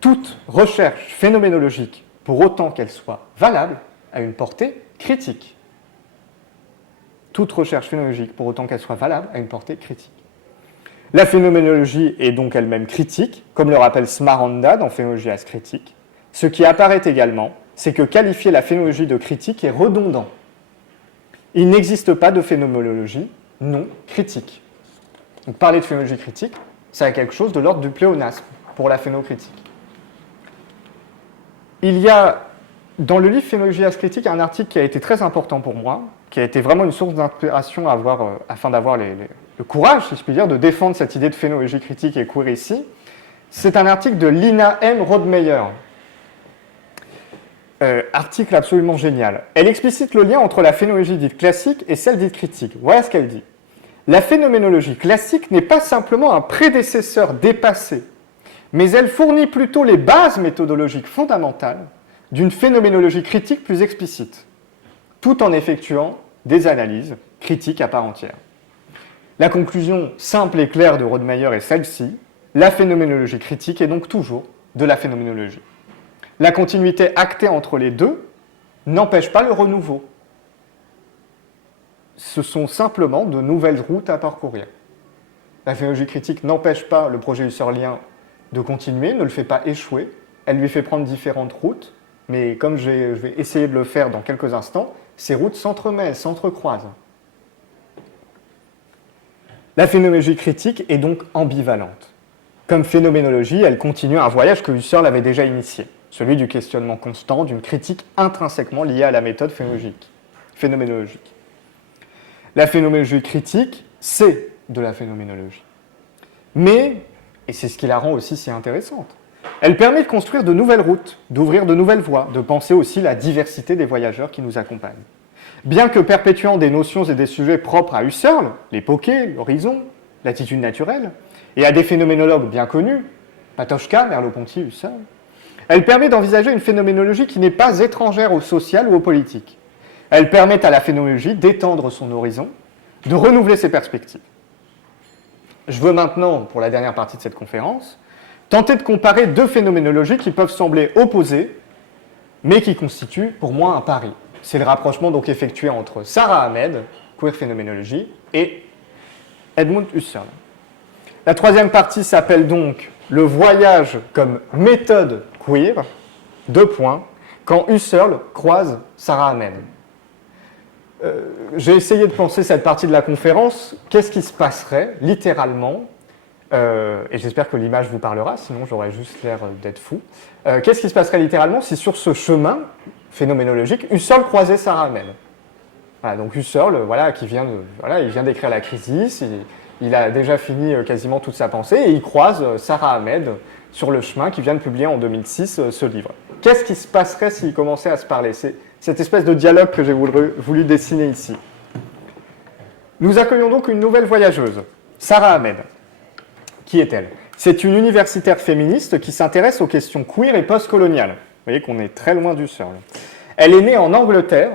Toute recherche phénoménologique, pour autant qu'elle soit valable, a une portée critique. Toute recherche phénoménologique, pour autant qu'elle soit valable, a une portée critique. La phénoménologie est donc elle-même critique, comme le rappelle Smaranda dans Phénoménologie as critique. Ce qui apparaît également, c'est que qualifier la phénoménologie de critique est redondant. Il n'existe pas de phénoménologie non critique. Donc parler de phénoménologie critique, c'est quelque chose de l'ordre du pléonasme pour la phénocritique. Il y a dans le livre Phénoménologie as critique un article qui a été très important pour moi, qui a été vraiment une source d'inspiration afin d'avoir le courage, si je puis dire, de défendre cette idée de phénoménologie critique et queer ici. C'est un article de Lina M. Rodmeyer. Article absolument génial. Elle explicite le lien entre la phénoménologie dite classique et celle dite critique. Voilà ce qu'elle dit. La phénoménologie classique n'est pas simplement un prédécesseur dépassé, mais elle fournit plutôt les bases méthodologiques fondamentales d'une phénoménologie critique plus explicite, tout en effectuant des analyses critiques à part entière. La conclusion simple et claire de Rodmeyer est celle-ci. La phénoménologie critique est donc toujours de la phénoménologie. La continuité actée entre les deux n'empêche pas le renouveau. Ce sont simplement de nouvelles routes à parcourir. La phénoménologie critique n'empêche pas le projet husserlien de continuer, ne le fait pas échouer, elle lui fait prendre différentes routes, mais comme je vais essayer de le faire dans quelques instants, ces routes s'entremêlent, s'entrecroisent. La phénoménologie critique est donc ambivalente. Comme phénoménologie, elle continue un voyage que Husserl avait déjà initié, celui du questionnement constant d'une critique intrinsèquement liée à la méthode phénoménologique. La phénoménologie critique, c'est de la phénoménologie. Mais, et c'est ce qui la rend aussi si intéressante, elle permet de construire de nouvelles routes, d'ouvrir de nouvelles voies, de penser aussi la diversité des voyageurs qui nous accompagnent. Bien que perpétuant des notions et des sujets propres à Husserl, l'époquée, l'horizon, l'attitude naturelle, et à des phénoménologues bien connus, Patočka, Merleau-Ponty, Husserl, elle permet d'envisager une phénoménologie qui n'est pas étrangère au social ou au politique. Elle permet à la phénoménologie d'étendre son horizon, de renouveler ses perspectives. Je veux maintenant, pour la dernière partie de cette conférence, tenter de comparer deux phénoménologies qui peuvent sembler opposées, mais qui constituent pour moi un pari. C'est le rapprochement donc effectué entre Sarah Ahmed, queer phénoménologie, et Edmund Husserl. La troisième partie s'appelle donc le voyage comme méthode queer, quand Husserl croise Sarah Ahmed. J'ai essayé de penser cette partie de la conférence, qu'est-ce qui se passerait littéralement, et j'espère que l'image vous parlera, sinon j'aurais juste l'air d'être fou, qu'est-ce qui se passerait littéralement si sur ce chemin phénoménologique, Husserl croisait Sarah Ahmed. Voilà, donc Husserl, il vient d'écrire la Crisis, il a déjà fini quasiment toute sa pensée, et il croise Sarah Ahmed sur le chemin qui vient de publier en 2006 ce livre. Qu'est-ce qui se passerait s'ils commençaient à se parler? C'est cette espèce de dialogue que j'ai voulu dessiner ici. Nous accueillons donc une nouvelle voyageuse, Sarah Ahmed. Qui est-elle? C'est une universitaire féministe qui s'intéresse aux questions queer et postcoloniales. Vous voyez qu'on est très loin du Searle. Elle est née en Angleterre,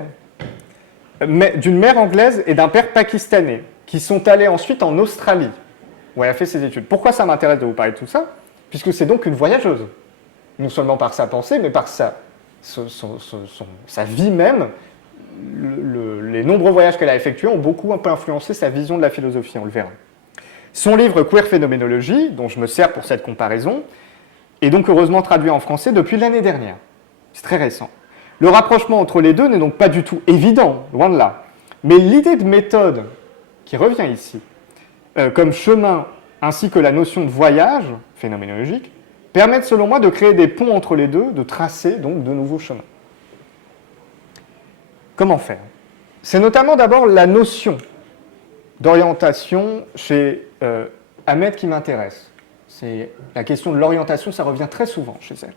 d'une mère anglaise et d'un père pakistanais, qui sont allés ensuite en Australie, où elle a fait ses études. Pourquoi ça m'intéresse de vous parler de tout ça? Puisque c'est donc une voyageuse. Non seulement par sa pensée, mais par sa vie même. Les nombreux voyages qu'elle a effectués ont beaucoup un peu influencé sa vision de la philosophie, on le verra. Son livre Queer Phénoménologie, dont je me sers pour cette comparaison, est donc heureusement traduit en français depuis l'année dernière. C'est très récent. Le rapprochement entre les deux n'est donc pas du tout évident, loin de là. Mais l'idée de méthode qui revient ici, comme chemin ainsi que la notion de voyage phénoménologique, permettent selon moi de créer des ponts entre les deux, de tracer donc de nouveaux chemins. Comment faire? C'est notamment d'abord la notion d'orientation chez Ahmed qui m'intéresse. C'est la question de l'orientation, ça revient très souvent chez elle.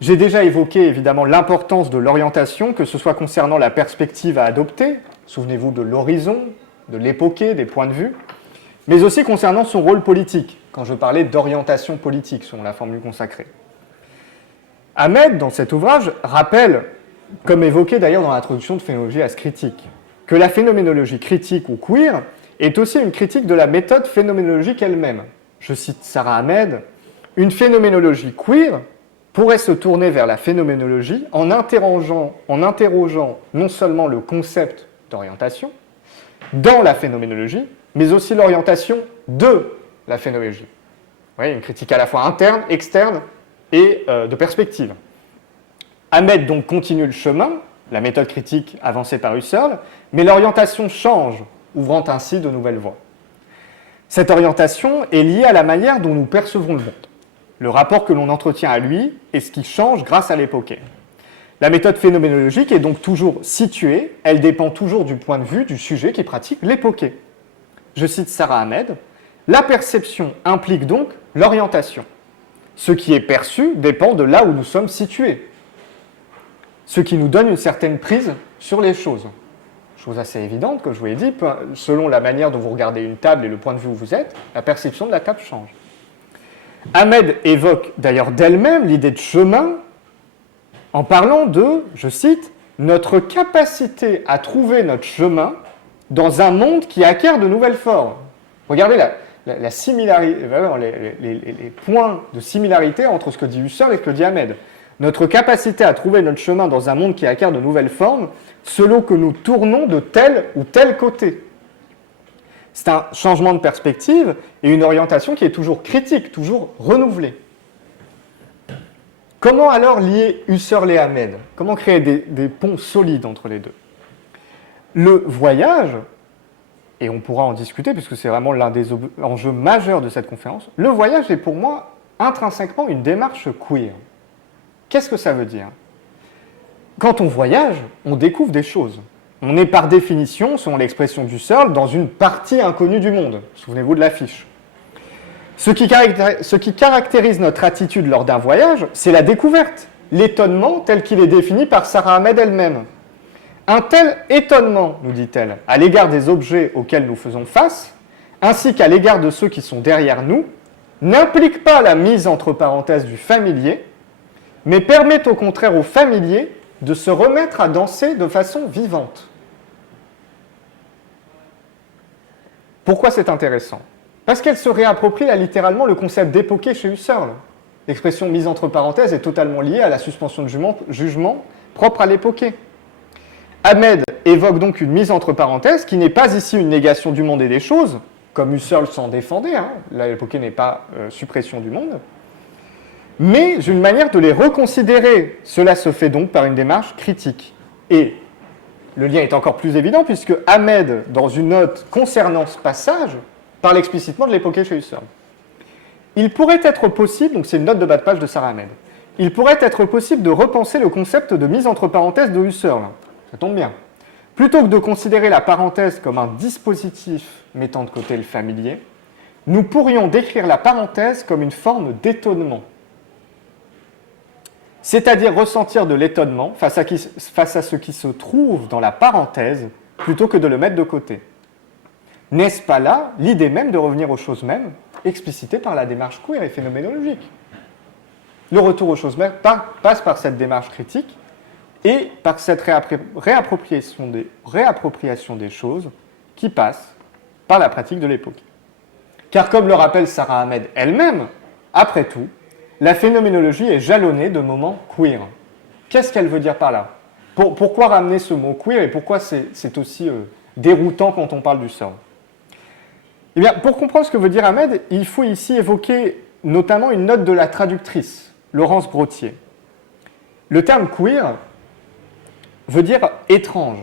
J'ai déjà évoqué évidemment l'importance de l'orientation, que ce soit concernant la perspective à adopter, souvenez-vous de l'horizon, de l'époquée, des points de vue, mais aussi concernant son rôle politique, quand je parlais d'orientation politique, selon la formule consacrée. Ahmed, dans cet ouvrage, rappelle, comme évoqué d'ailleurs dans l'introduction de Phénoménologie as critique, que la phénoménologie critique ou queer est aussi une critique de la méthode phénoménologique elle-même. Je cite Sarah Ahmed, « Une phénoménologie queer pourrait se tourner vers la phénoménologie en interrogeant non seulement le concept d'orientation dans la phénoménologie, mais aussi l'orientation de la phénoménologie. » Vous voyez, une critique à la fois interne, externe et de perspective. Ahmed donc continue le chemin, la méthode critique avancée par Husserl, mais l'orientation change, ouvrant ainsi de nouvelles voies. Cette orientation est liée à la manière dont nous percevons le monde, le rapport que l'on entretient à lui et ce qui change grâce à l'époque. La méthode phénoménologique est donc toujours située, elle dépend toujours du point de vue du sujet qui pratique l'époque. Je cite Sarah Ahmed, « La perception implique donc l'orientation. Ce qui est perçu dépend de là où nous sommes situés, ce qui nous donne une certaine prise sur les choses. » Chose assez évidente, comme je vous l'ai dit, selon la manière dont vous regardez une table et le point de vue où vous êtes, la perception de la table change. Ahmed évoque d'ailleurs d'elle-même l'idée de chemin en parlant de, je cite, « notre capacité à trouver notre chemin dans un monde qui acquiert de nouvelles formes. » Regardez la similarité, les points de similarité entre ce que dit Husserl et ce que dit Ahmed. Notre capacité à trouver notre chemin dans un monde qui acquiert de nouvelles formes, selon que nous tournons de tel ou tel côté. C'est un changement de perspective et une orientation qui est toujours critique, toujours renouvelée. Comment alors lier Husserl et Ahmed? Comment créer des ponts solides entre les deux? Le voyage, et on pourra en discuter puisque c'est vraiment l'un des enjeux majeurs de cette conférence, le voyage est pour moi intrinsèquement une démarche queer. Qu'est-ce que ça veut dire? Quand on voyage, on découvre des choses. On est par définition, selon l'expression d'Husserl, dans une partie inconnue du monde. Souvenez-vous de l'affiche. Ce qui caractérise notre attitude lors d'un voyage, c'est la découverte, l'étonnement tel qu'il est défini par Sarah Ahmed elle-même. Un tel étonnement, nous dit-elle, à l'égard des objets auxquels nous faisons face, ainsi qu'à l'égard de ceux qui sont derrière nous, n'implique pas la mise entre parenthèses du familier, mais permet au contraire au familier de se remettre à danser de façon vivante. Pourquoi c'est intéressant? Parce qu'elle se réapproprie là, littéralement le concept d'époquée chez Husserl. L'expression mise entre parenthèses est totalement liée à la suspension de jugement propre à l'époquée. Ahmed évoque donc une mise entre parenthèses qui n'est pas ici une négation du monde et des choses, comme Husserl s'en défendait, là l'époquée n'est pas suppression du monde, mais une manière de les reconsidérer. Cela se fait donc par une démarche critique. Et le lien est encore plus évident puisque Ahmed, dans une note concernant ce passage, parle explicitement de l'époque chez Husserl. Il pourrait être possible, donc c'est une note de bas de page de Sarah Ahmed, il pourrait être possible de repenser le concept de mise entre parenthèses de Husserl. Ça tombe bien. Plutôt que de considérer la parenthèse comme un dispositif mettant de côté le familier, nous pourrions décrire la parenthèse comme une forme d'étonnement. C'est-à-dire ressentir de l'étonnement face à ce qui se trouve dans la parenthèse, plutôt que de le mettre de côté. N'est-ce pas là l'idée même de revenir aux choses mêmes, explicité par la démarche queer et phénoménologique. Le retour aux choses mêmes passe par cette démarche critique et par cette réappropriation des choses qui passe par la pratique de l'époque. Car comme le rappelle Sarah Ahmed elle-même, après tout, la phénoménologie est jalonnée de moments queer. Qu'est-ce qu'elle veut dire par là ? Pourquoi ramener ce mot queer et pourquoi c'est aussi déroutant quand on parle du Husserl ? Eh bien, pour comprendre ce que veut dire Ahmed, il faut ici évoquer notamment une note de la traductrice, Laurence Brottier. Le terme queer veut dire étrange.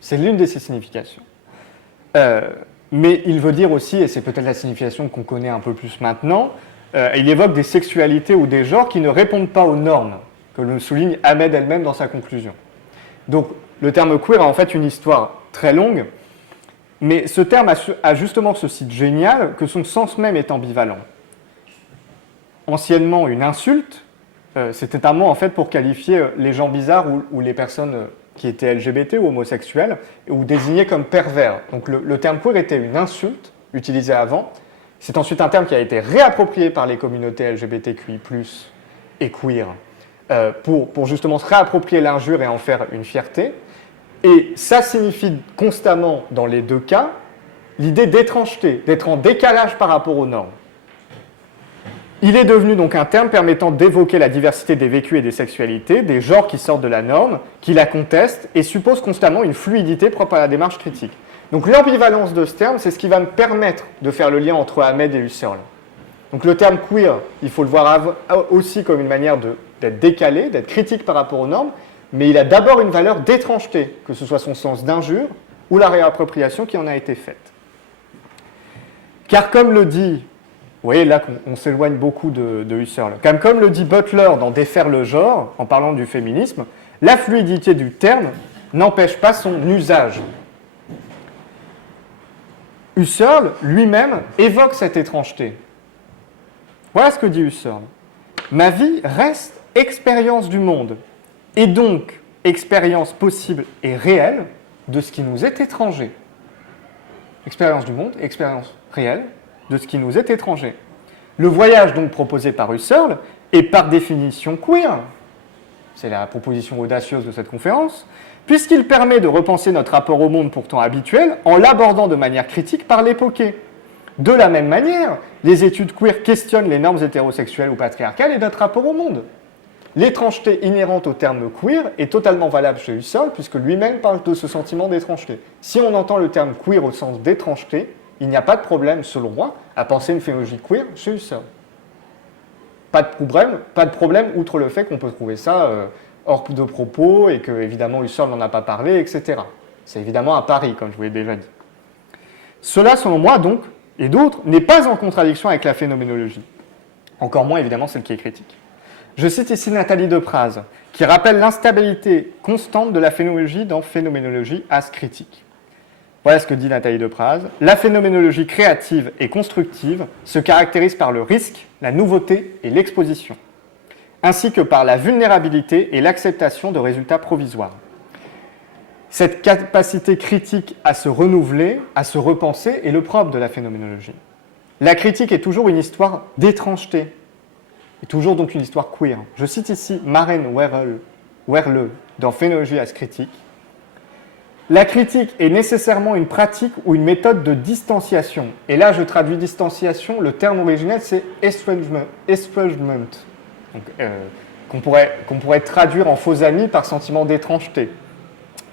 C'est l'une de ses significations. Mais il veut dire aussi, et c'est peut-être la signification qu'on connaît un peu plus maintenant, il évoque des sexualités ou des genres qui ne répondent pas aux normes, que le souligne Ahmed elle-même dans sa conclusion. Donc, le terme queer a en fait une histoire très longue, mais ce terme a justement ce site génial que son sens même est ambivalent. Anciennement, une insulte, c'était un mot en fait pour qualifier les gens bizarres ou les personnes qui étaient LGBT ou homosexuels, ou désignés comme pervers. Donc le terme queer était une insulte utilisée avant. C'est ensuite un terme qui a été réapproprié par les communautés LGBTQI+, et queer, pour justement se réapproprier l'injure et en faire une fierté. Et ça signifie constamment, dans les deux cas, l'idée d'étrangeté, d'être en décalage par rapport aux normes. Il est devenu donc un terme permettant d'évoquer la diversité des vécus et des sexualités, des genres qui sortent de la norme, qui la contestent et suppose constamment une fluidité propre à la démarche critique. Donc l'ambivalence de ce terme, c'est ce qui va me permettre de faire le lien entre Ahmed et Husserl. Donc le terme queer, il faut le voir aussi comme une manière d'être décalé, d'être critique par rapport aux normes, mais il a d'abord une valeur d'étrangeté, que ce soit son sens d'injure ou la réappropriation qui en a été faite. Car comme le dit, vous voyez là qu'on s'éloigne beaucoup de Husserl, comme le dit Butler dans Défaire le genre, en parlant du féminisme, la fluidité du terme n'empêche pas son usage. Husserl lui-même évoque cette étrangeté. Voilà ce que dit Husserl. Ma vie reste expérience du monde, et donc expérience possible et réelle de ce qui nous est étranger. Expérience du monde, expérience réelle de ce qui nous est étranger. Le voyage donc proposé par Husserl est par définition queer, c'est la proposition audacieuse de cette conférence, puisqu'il permet de repenser notre rapport au monde pourtant habituel en l'abordant de manière critique par l'époqué. De la même manière, les études queer questionnent les normes hétérosexuelles ou patriarcales et notre rapport au monde. L'étrangeté inhérente au terme queer est totalement valable chez Husserl, puisque lui-même parle de ce sentiment d'étrangeté. Si on entend le terme queer au sens d'étrangeté, il n'y a pas de problème, selon moi, à penser une phénoménologie queer chez Husserl. Pas de problème, outre le fait qu'on peut trouver ça hors de propos et que, évidemment, Husserl n'en a pas parlé, etc. C'est évidemment un pari, comme je vous l'ai déjà dit. Cela, selon moi, donc, et d'autres, n'est pas en contradiction avec la phénoménologie. Encore moins, évidemment, celle qui est critique. Je cite ici Nathalie Depraz, qui rappelle l'instabilité constante de la phénoménologie dans Phénoménologie as critique. Voilà ce que dit Nathalie Depraz. La phénoménologie créative et constructive se caractérise par le risque, la nouveauté et l'exposition, ainsi que par la vulnérabilité et l'acceptation de résultats provisoires. Cette capacité critique à se renouveler, à se repenser, est le propre de la phénoménologie. La critique est toujours une histoire d'étrangeté, et toujours donc une histoire queer. Je cite ici Maren Werle dans Phénoménologie as critique. La critique est nécessairement une pratique ou une méthode de distanciation. Et là, je traduis distanciation, le terme originel, c'est estrangement, qu'on pourrait traduire en faux ami par sentiment d'étrangeté,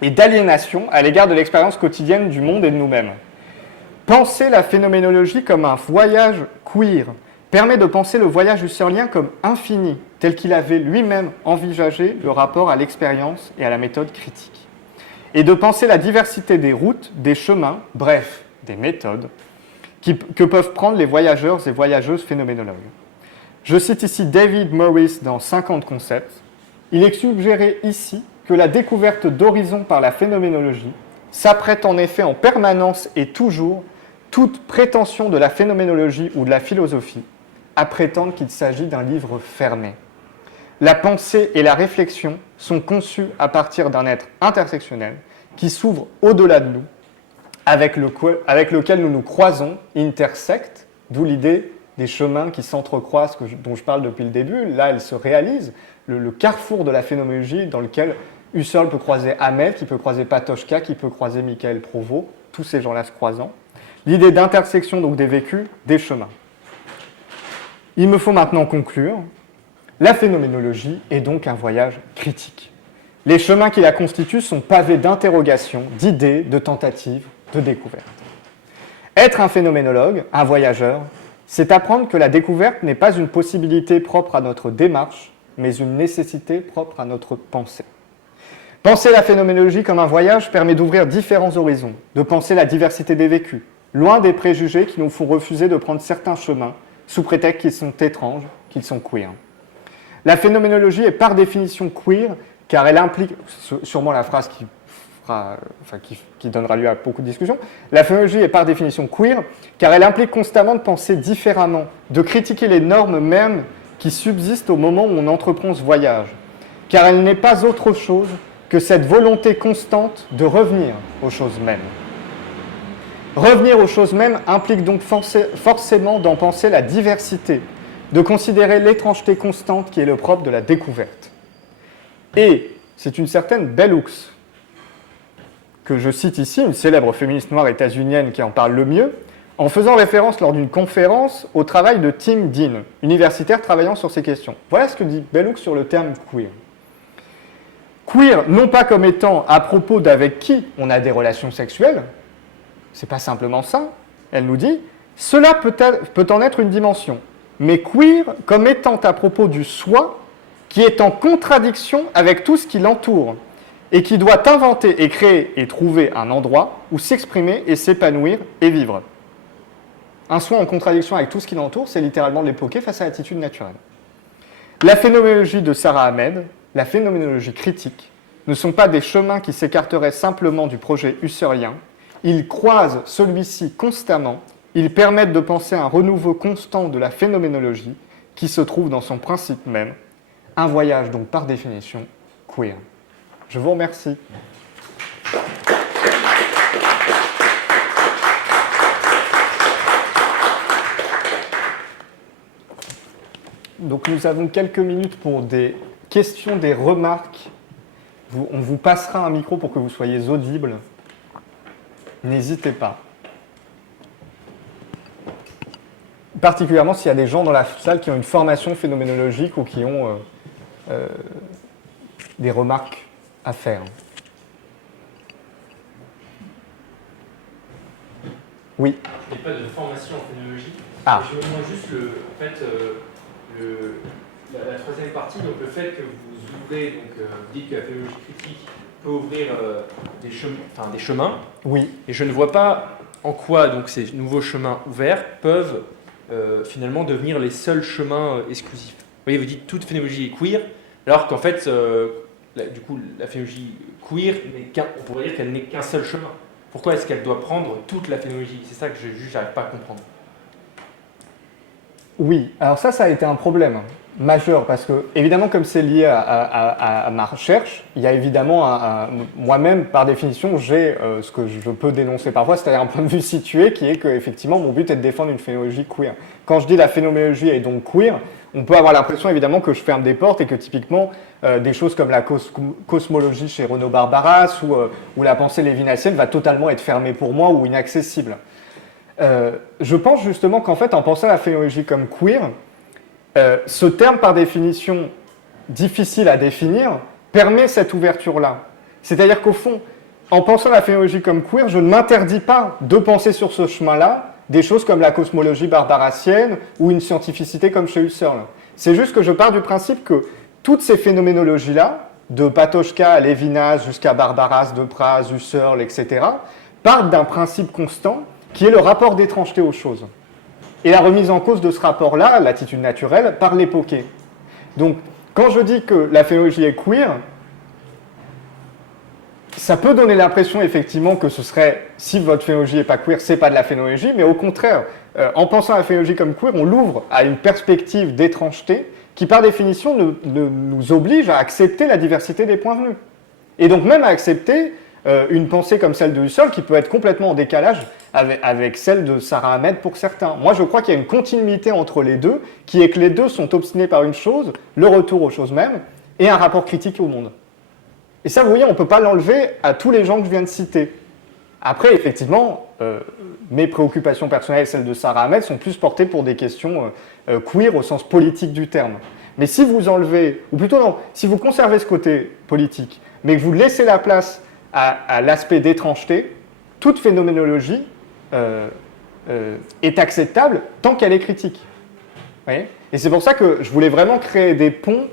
et d'aliénation à l'égard de l'expérience quotidienne du monde et de nous-mêmes. Penser la phénoménologie comme un voyage queer permet de penser le voyage husserlien comme infini, tel qu'il avait lui-même envisagé le rapport à l'expérience et à la méthode critique, et de penser la diversité des routes, des chemins, bref, des méthodes, que peuvent prendre les voyageurs et voyageuses phénoménologues. Je cite ici David Morris dans 50 concepts. Il est suggéré ici que la découverte d'horizons par la phénoménologie s'apprête en effet en permanence et toujours toute prétention de la phénoménologie ou de la philosophie à prétendre qu'il s'agit d'un livre fermé. La pensée et la réflexion sont conçues à partir d'un être intersectionnel qui s'ouvre au-delà de nous, avec lequel nous nous croisons, intersect, D'où l'idée des chemins qui s'entrecroisent, dont je parle depuis le début. Là, elle se réalise, le carrefour de la phénoménologie dans lequel Husserl peut croiser Hamed, qui peut croiser Patočka, qui peut croiser Michael Provost, tous ces gens-là se croisant. L'idée d'intersection donc des vécus, des chemins. Il me faut maintenant conclure. La phénoménologie est donc un voyage critique. Les chemins qui la constituent sont pavés d'interrogations, d'idées, de tentatives, de découvertes. Être un phénoménologue, un voyageur, c'est apprendre que la découverte n'est pas une possibilité propre à notre démarche, mais une nécessité propre à notre pensée. Penser la phénoménologie comme un voyage permet d'ouvrir différents horizons, de penser la diversité des vécus, loin des préjugés qui nous font refuser de prendre certains chemins, sous prétexte qu'ils sont étranges, qu'ils sont queer. La phénoménologie est par définition queer, car elle implique, sûrement la phrase qui donnera lieu à beaucoup de discussions, la phénoménologie est par définition queer, car elle implique constamment de penser différemment, de critiquer les normes mêmes qui subsistent au moment où on entreprend ce voyage, car elle n'est pas autre chose que cette volonté constante de revenir aux choses mêmes. Revenir aux choses mêmes implique donc forcément d'en penser la diversité, de considérer l'étrangeté constante qui est le propre de la découverte. Et c'est une certaine Bell Hooks, que je cite ici, une célèbre féministe noire états-unienne qui en parle le mieux, en faisant référence lors d'une conférence au travail de Tim Dean, universitaire travaillant sur ces questions. Voilà ce que dit Bell Hooks sur le terme queer. Queer, non pas comme étant à propos d'avec qui on a des relations sexuelles, c'est pas simplement ça, elle nous dit, cela peut en être une dimension, mais queer comme étant à propos du soi qui est en contradiction avec tout ce qui l'entoure et qui doit inventer et créer et trouver un endroit où s'exprimer et s'épanouir et vivre. Un soi en contradiction avec tout ce qui l'entoure, c'est littéralement l'époquer face à l'attitude naturelle. La phénoménologie de Sarah Hamed, la phénoménologie critique, ne sont pas des chemins qui s'écarteraient simplement du projet husserlien. Ils croisent celui-ci constamment, ils permettent de penser un renouveau constant de la phénoménologie qui se trouve dans son principe même, un voyage donc par définition queer. Je vous remercie. Donc nous avons quelques minutes pour des questions, des remarques. On vous passera un micro pour que vous soyez audibles. N'hésitez pas. Particulièrement s'il y a des gens dans la salle qui ont une formation phénoménologique ou qui ont des remarques à faire. Oui. Je n'ai pas de formation en phénoménologie. Ah. Je me demande juste la troisième partie, donc le fait que vous ouvrez, donc vous dites que la phénoménologie critique peut ouvrir des chemins. Oui. Et je ne vois pas en quoi donc ces nouveaux chemins ouverts peuvent finalement devenir les seuls chemins exclusifs. Vous voyez, vous dites toute phénoménologie est queer, alors qu'en fait, du coup, la phénoménologie queer, on pourrait dire qu'elle n'est qu'un seul chemin. Pourquoi est-ce qu'elle doit prendre toute la phénoménologie? C'est ça que je n'arrive pas à comprendre. Oui, alors ça a été un problème majeur, parce que, évidemment, comme c'est lié à ma recherche, il y a évidemment, moi-même, par définition, j'ai ce que je peux dénoncer parfois, c'est-à-dire un point de vue situé, qui est que, effectivement, mon but est de défendre une phénoménologie queer. Quand je dis la phénoménologie est donc queer, on peut avoir l'impression, évidemment, que je ferme des portes et que, typiquement, des choses comme la cosmologie chez Renaud Barbaras ou la pensée lévinassienne va totalement être fermée pour moi ou inaccessible. Je pense justement qu'en fait, en pensant à la phénoménologie comme queer, ce terme, par définition difficile à définir, permet cette ouverture-là. C'est-à-dire qu'au fond, en pensant à la phénoménologie comme queer, je ne m'interdis pas de penser sur ce chemin-là des choses comme la cosmologie barbarassienne ou une scientificité comme chez Husserl. C'est juste que je pars du principe que toutes ces phénoménologies-là, de Patočka à Lévinas jusqu'à Barbaras, De Praz, Husserl, etc., partent d'un principe constant qui est le rapport d'étrangeté aux choses. Et la remise en cause de ce rapport-là, l'attitude naturelle, par l'époqué. Donc, quand je dis que la phénoménologie est queer, ça peut donner l'impression, effectivement, que ce serait, si votre phénoménologie n'est pas queer, c'est pas de la phénoménologie, mais au contraire, en pensant à la phénoménologie comme queer, on l'ouvre à une perspective d'étrangeté qui, par définition, nous oblige à accepter la diversité des points de vue. Et donc, même à accepter une pensée comme celle de Husserl qui peut être complètement en décalage avec celle de Sarah Ahmed pour certains. Moi, je crois qu'il y a une continuité entre les deux, qui est que les deux sont obstinés par une chose, le retour aux choses mêmes, et un rapport critique au monde. Et ça, vous voyez, on ne peut pas l'enlever à tous les gens que je viens de citer. Après, effectivement, mes préoccupations personnelles et celles de Sarah Ahmed sont plus portées pour des questions queer au sens politique du terme. Mais si vous enlevez, ou plutôt non, si vous conservez ce côté politique, mais que vous laissez la place à l'aspect d'étrangeté, toute phénoménologie est acceptable tant qu'elle est critique. Vous voyez ? Et c'est pour ça que je voulais vraiment créer des ponts,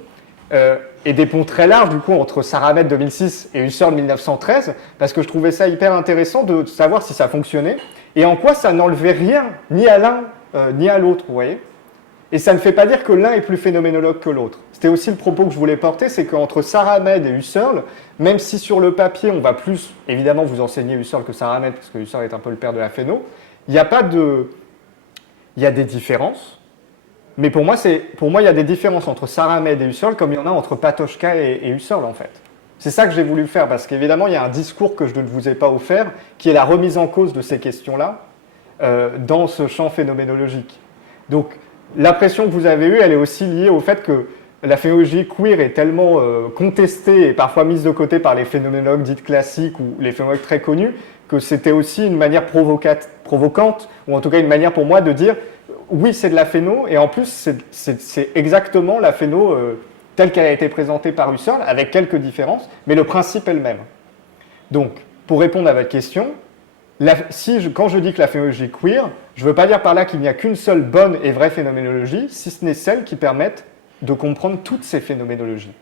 et des ponts très larges du coup entre Sarah Ahmed 2006 et Husserl 1913, parce que je trouvais ça hyper intéressant de savoir si ça fonctionnait, et en quoi ça n'enlevait rien, ni à l'un, ni à l'autre, vous voyez ? Et ça ne fait pas dire que l'un est plus phénoménologue que l'autre. C'était aussi le propos que je voulais porter, c'est qu'entre Sarah Ahmed et Husserl, même si sur le papier on va plus, évidemment vous enseigner Husserl que Sarah Ahmed, parce que Husserl est un peu le père de la phéno, il y a des différences, mais pour moi, il y a des différences entre Sarah Ahmed et Husserl comme il y en a entre Patočka et Husserl en fait. C'est ça que j'ai voulu faire, parce qu'évidemment, il y a un discours que je ne vous ai pas offert, qui est la remise en cause de ces questions-là dans ce champ phénoménologique. Donc, l'impression que vous avez eue, elle est aussi liée au fait que la phénoménologie queer est tellement contestée et parfois mise de côté par les phénoménologues dits classiques ou les phénoménologues très connus, que c'était aussi une manière provocante, ou en tout cas une manière pour moi de dire oui, c'est de la phéno, et en plus, c'est exactement la phéno telle qu'elle a été présentée par Husserl, avec quelques différences, mais le principe est le même. Donc, pour répondre à votre question, quand je dis que la phénoménologie queer, je ne veux pas dire par là qu'il n'y a qu'une seule bonne et vraie phénoménologie, si ce n'est celle qui permette de comprendre toutes ces phénoménologies.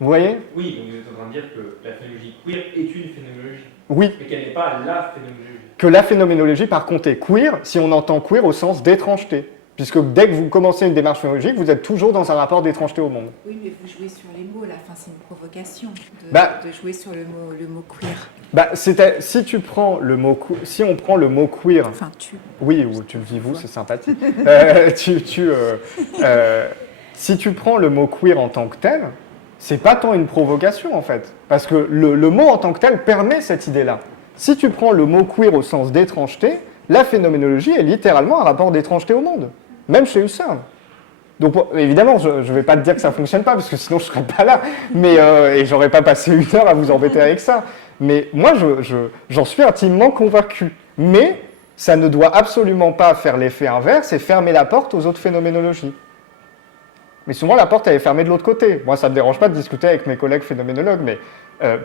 Vous voyez ? Oui, donc vous êtes en train de dire que la phénoménologie queer est une phénoménologie. Oui. Mais qu'elle n'est pas la phénoménologie. Que la phénoménologie, par contre, est queer, si on entend queer au sens d'étrangeté. Puisque dès que vous commencez une démarche phénoménologique, vous êtes toujours dans un rapport d'étrangeté au monde. Oui, mais vous jouez sur les mots, là. Enfin, c'est une provocation de jouer sur le mot queer. Si on prend le mot queer... Enfin, tu... Oui, ou tu me dis vous, c'est sympathique. Si tu prends le mot queer en tant que tel, c'est pas tant une provocation, en fait. Parce que le mot en tant que tel permet cette idée-là. Si tu prends le mot queer au sens d'étrangeté, la phénoménologie est littéralement un rapport d'étrangeté au monde, même chez Husserl. Donc évidemment, je ne vais pas te dire que ça ne fonctionne pas, parce que sinon je ne serais pas là, et je n'aurais pas passé 1 heure à vous embêter avec ça. Mais moi, j'en suis intimement convaincu. Mais ça ne doit absolument pas faire l'effet inverse et fermer la porte aux autres phénoménologies. Mais souvent, la porte, elle est fermée de l'autre côté. Moi, ça ne me dérange pas de discuter avec mes collègues phénoménologues, mais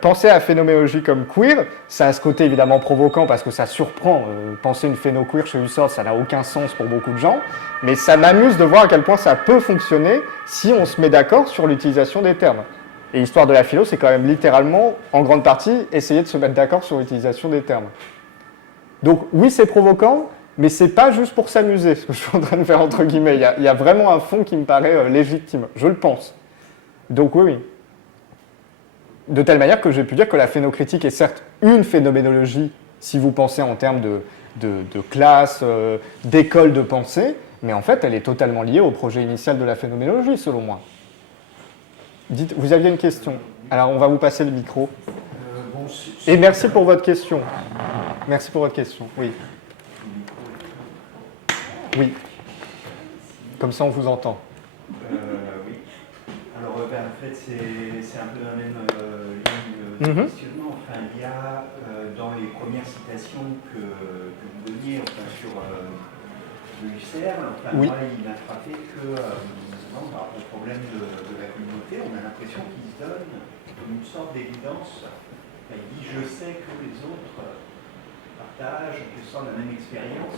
penser à la phénoménologie comme queer, ça a ce côté évidemment provoquant parce que ça surprend. Penser une phéno queer chez Husserl, ça n'a aucun sens pour beaucoup de gens, mais ça m'amuse de voir à quel point ça peut fonctionner si on se met d'accord sur l'utilisation des termes. Et l'histoire de la philo, c'est quand même littéralement, en grande partie, essayer de se mettre d'accord sur l'utilisation des termes. Donc oui, c'est provoquant, mais c'est pas juste pour s'amuser, ce que je suis en train de faire entre guillemets. Il y a vraiment un fond qui me paraît légitime, je le pense. Donc oui. De telle manière que j'ai pu dire que la phénocritique est certes une phénoménologie, si vous pensez en termes de classe, d'école de pensée, mais en fait, elle est totalement liée au projet initial de la phénoménologie, selon moi. Dites, vous aviez une question. Alors, on va vous passer le micro. Et merci pour votre question. Merci pour votre question, oui. Oui. Comme ça, on vous entend. Oui. Alors, en fait, c'est un peu dans la même ligne de questionnement. Enfin, il y a dans les premières citations que vous donniez sur de Husserl, oui. Moi, il m'a frappé que, par rapport au problème de la communauté, on a l'impression qu'il se donne une sorte d'évidence. Il dit « je sais que les autres partagent, que sont la même expérience ».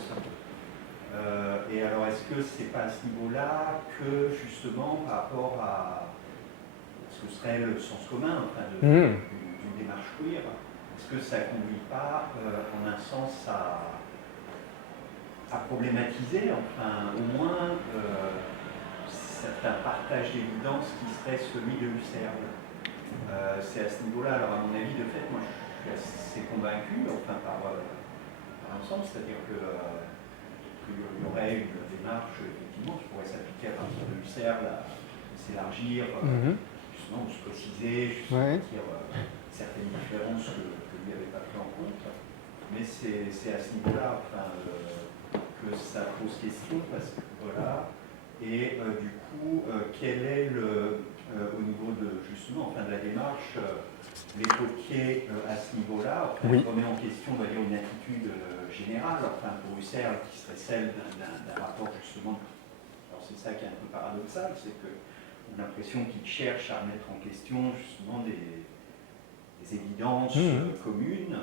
Et alors, est-ce que c'est pas à ce niveau-là que, justement, par rapport à ce que serait le sens commun d'une démarche queer, est-ce que ça ne conduit pas, en un sens, à problématiser, enfin, au moins, certains partages d'évidence qui serait celui de Husserl. C'est à ce niveau-là, alors à mon avis, de fait, moi je suis assez convaincu, enfin, par l'ensemble, c'est-à-dire que qu'il y aurait une démarche, effectivement, qui pourrait s'appliquer à partir de Husserl, à s'élargir, justement, ou se préciser, juste dire certaines différences que lui n'avait pas pris en compte. Mais c'est à ce niveau-là que ça pose question, parce que voilà. Et du coup, quel est au niveau justement, de la démarche, l'évoquer à ce niveau-là, Oui. remet en question, on va dire, une attitude générale, pour Husserl, qui serait celle d'un rapport justement. Alors c'est ça qui est un peu paradoxal, c'est qu'on a l'impression qu'il cherche à remettre en question justement des évidences communes,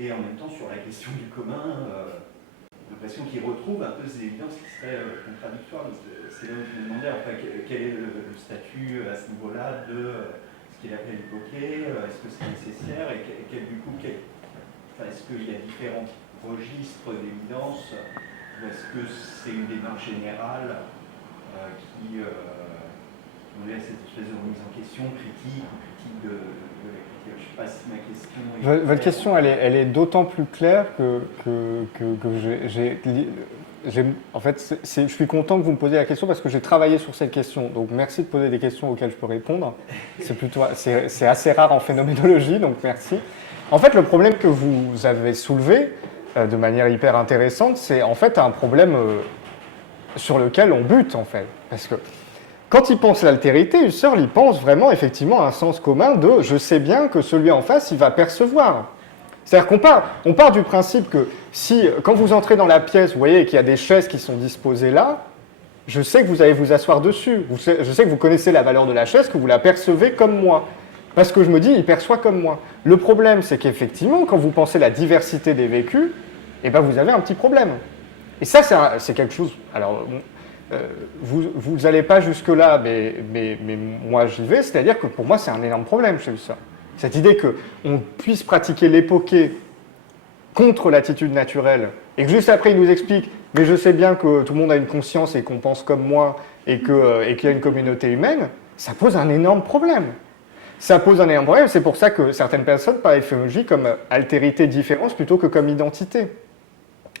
et en même temps sur la question du commun, j'ai l'impression qu'il retrouve un peu ces évidences qui seraient contradictoires. C'est là où je me demandais quel est le statut à ce niveau-là de ce qu'il appelle évoquer, est-ce que c'est nécessaire, et est-ce qu'il y a différents registres d'évidence, ou est-ce que c'est une démarche générale qui laisse cette espèce de remise en question critique ou critique de la critique. Je ne sais pas si ma question est... Votre question, elle est d'autant plus claire que en fait, je suis content que vous me posiez la question parce que j'ai travaillé sur cette question. Donc, merci de poser des questions auxquelles je peux répondre. C'est assez rare en phénoménologie, donc merci. En fait, le problème que vous avez soulevé de manière hyper intéressante, c'est en fait un problème sur lequel on bute, en fait. Parce que quand il pense l'altérité, Husserl, il pense vraiment effectivement à un sens commun de « je sais bien que celui en face, il va percevoir ». C'est-à-dire qu'on part du principe que quand vous entrez dans la pièce, vous voyez qu'il y a des chaises qui sont disposées là, je sais que vous allez vous asseoir dessus. Je sais que vous connaissez la valeur de la chaise, que vous la percevez comme moi. Parce que je me dis, il perçoit comme moi. Le problème, c'est qu'effectivement, quand vous pensez la diversité des vécus, eh ben, vous avez un petit problème. Et ça, c'est quelque chose... Alors, vous n'allez pas jusque-là, mais moi, j'y vais. C'est-à-dire que pour moi, c'est un énorme problème chez Husserl. Cette idée qu'on puisse pratiquer l'époqué contre l'attitude naturelle, et que juste après, il nous explique « mais je sais bien que tout le monde a une conscience et qu'on pense comme moi, et qu'il y a une communauté humaine », ça pose un énorme problème. Ça pose un énorme problème, c'est pour ça que certaines personnes parlent de phénoménologie comme altérité, différence, plutôt que comme identité.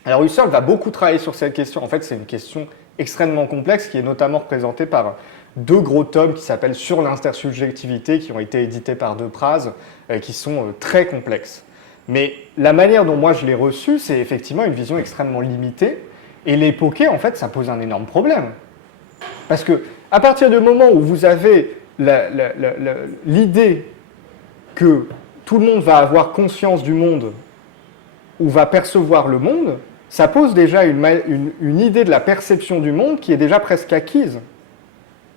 Alors Husserl va beaucoup travailler sur cette question. En fait, c'est une question extrêmement complexe qui est notamment représentée par deux gros tomes qui s'appellent « Sur l'intersubjectivité » qui ont été édités par De Praz, qui sont très complexes. Mais la manière dont moi je l'ai reçu, c'est effectivement une vision extrêmement limitée. Et l'époqué, en fait, ça pose un énorme problème. Parce que à partir du moment où vous avez l'idée que tout le monde va avoir conscience du monde ou va percevoir le monde, ça pose déjà une idée de la perception du monde qui est déjà presque acquise,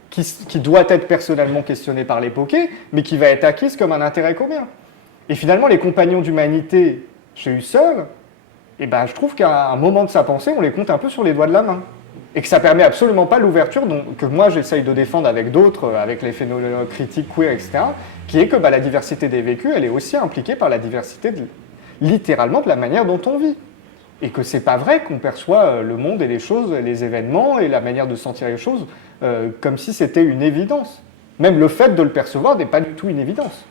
qui doit être personnellement questionnée par l'époqué, mais qui va être acquise comme un intérêt commun. Et finalement, les compagnons d'humanité chez Husserl, eh ben, je trouve qu'à un moment de sa pensée, on les compte un peu sur les doigts de la main. Et que ça ne permet absolument pas l'ouverture que moi j'essaye de défendre avec d'autres, avec les phénoménologues critiques, queer, etc., qui est que la diversité des vécus, elle est aussi impliquée par la diversité, littéralement, de la manière dont on vit. Et que c'est pas vrai qu'on perçoit le monde et les choses, les événements et la manière de sentir les choses comme si c'était une évidence. Même le fait de le percevoir n'est pas du tout une évidence.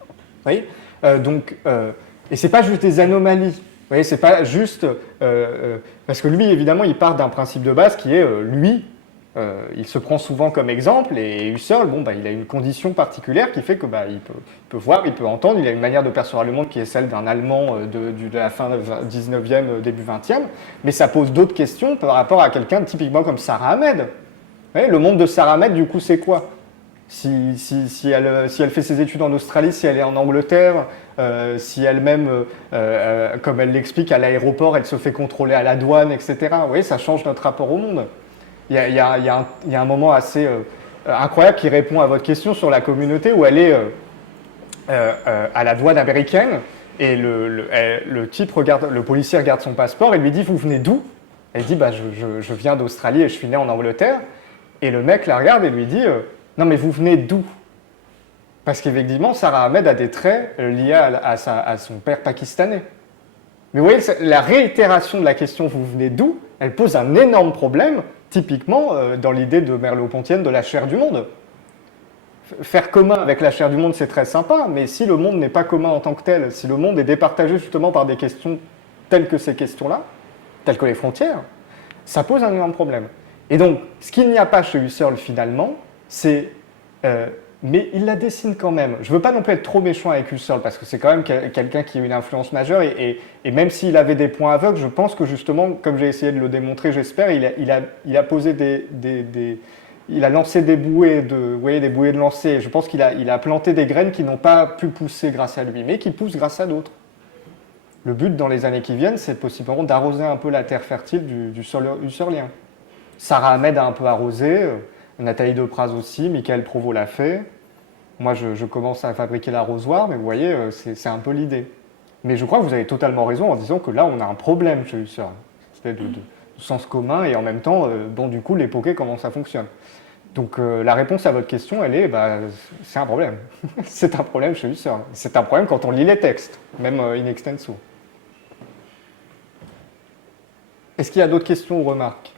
Vous voyez et c'est pas juste des anomalies. Vous voyez, c'est pas juste... parce que lui, évidemment, il part d'un principe de base qui est, il se prend souvent comme exemple, et Husserl, il a une condition particulière qui fait que il peut voir, il peut entendre, il a une manière de percevoir le monde qui est celle d'un Allemand de la fin 19e, début 20e, mais ça pose d'autres questions par rapport à quelqu'un typiquement comme Sarah Ahmed. Vous voyez, le monde de Sarah Ahmed, du coup, c'est quoi ? Si elle fait ses études en Australie, si elle est en Angleterre, si elle-même, comme elle l'explique, à l'aéroport, elle se fait contrôler à la douane, etc. Vous voyez, ça change notre rapport au monde. Il y a un moment assez incroyable qui répond à votre question sur la communauté où elle est à la douane américaine et le policier regarde son passeport et lui dit « Vous venez d'où ?» Elle dit je viens d'Australie et je suis né en Angleterre. Et le mec la regarde et lui dit non, mais vous venez d'où ? Parce qu'effectivement, Sarah Ahmed a des traits liés à son père pakistanais. Mais vous voyez, la réitération de la question « vous venez d'où ?» elle pose un énorme problème, typiquement dans l'idée de Merleau-Pontienne de la chair du monde. Faire commun avec la chair du monde, c'est très sympa, mais si le monde n'est pas commun en tant que tel, si le monde est départagé justement par des questions telles que ces questions-là, telles que les frontières, ça pose un énorme problème. Et donc, ce qu'il n'y a pas chez Husserl finalement, c'est mais il la dessine quand même. Je ne veux pas non plus être trop méchant avec Husserl, parce que c'est quand même quelqu'un qui a une influence majeure, et même s'il avait des points aveugles, je pense que justement, comme j'ai essayé de le démontrer, j'espère, il a posé il a lancé des bouées vous voyez, des bouées de lancer. Je pense qu'il a planté des graines qui n'ont pas pu pousser grâce à lui, mais qui poussent grâce à d'autres. Le but dans les années qui viennent, c'est possiblement d'arroser un peu la terre fertile du sol husserlien. Sarah Ahmed a un peu arrosé, Nathalie Depraz aussi, Michael Provost l'a fait. Moi, je commence à fabriquer l'arrosoir, mais vous voyez, c'est un peu l'idée. Mais je crois que vous avez totalement raison en disant que là, on a un problème chez Husserl. C'est de sens commun, et en même temps, du coup, l'époquer, comment ça fonctionne. Donc la réponse à votre question, elle est, c'est un problème. C'est un problème chez Husserl. C'est un problème quand on lit les textes, même in extenso. Est-ce qu'il y a d'autres questions ou remarques?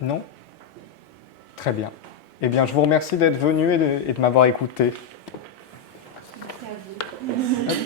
Non? Très bien. Eh bien, je vous remercie d'être venu et de m'avoir écouté. Merci à vous.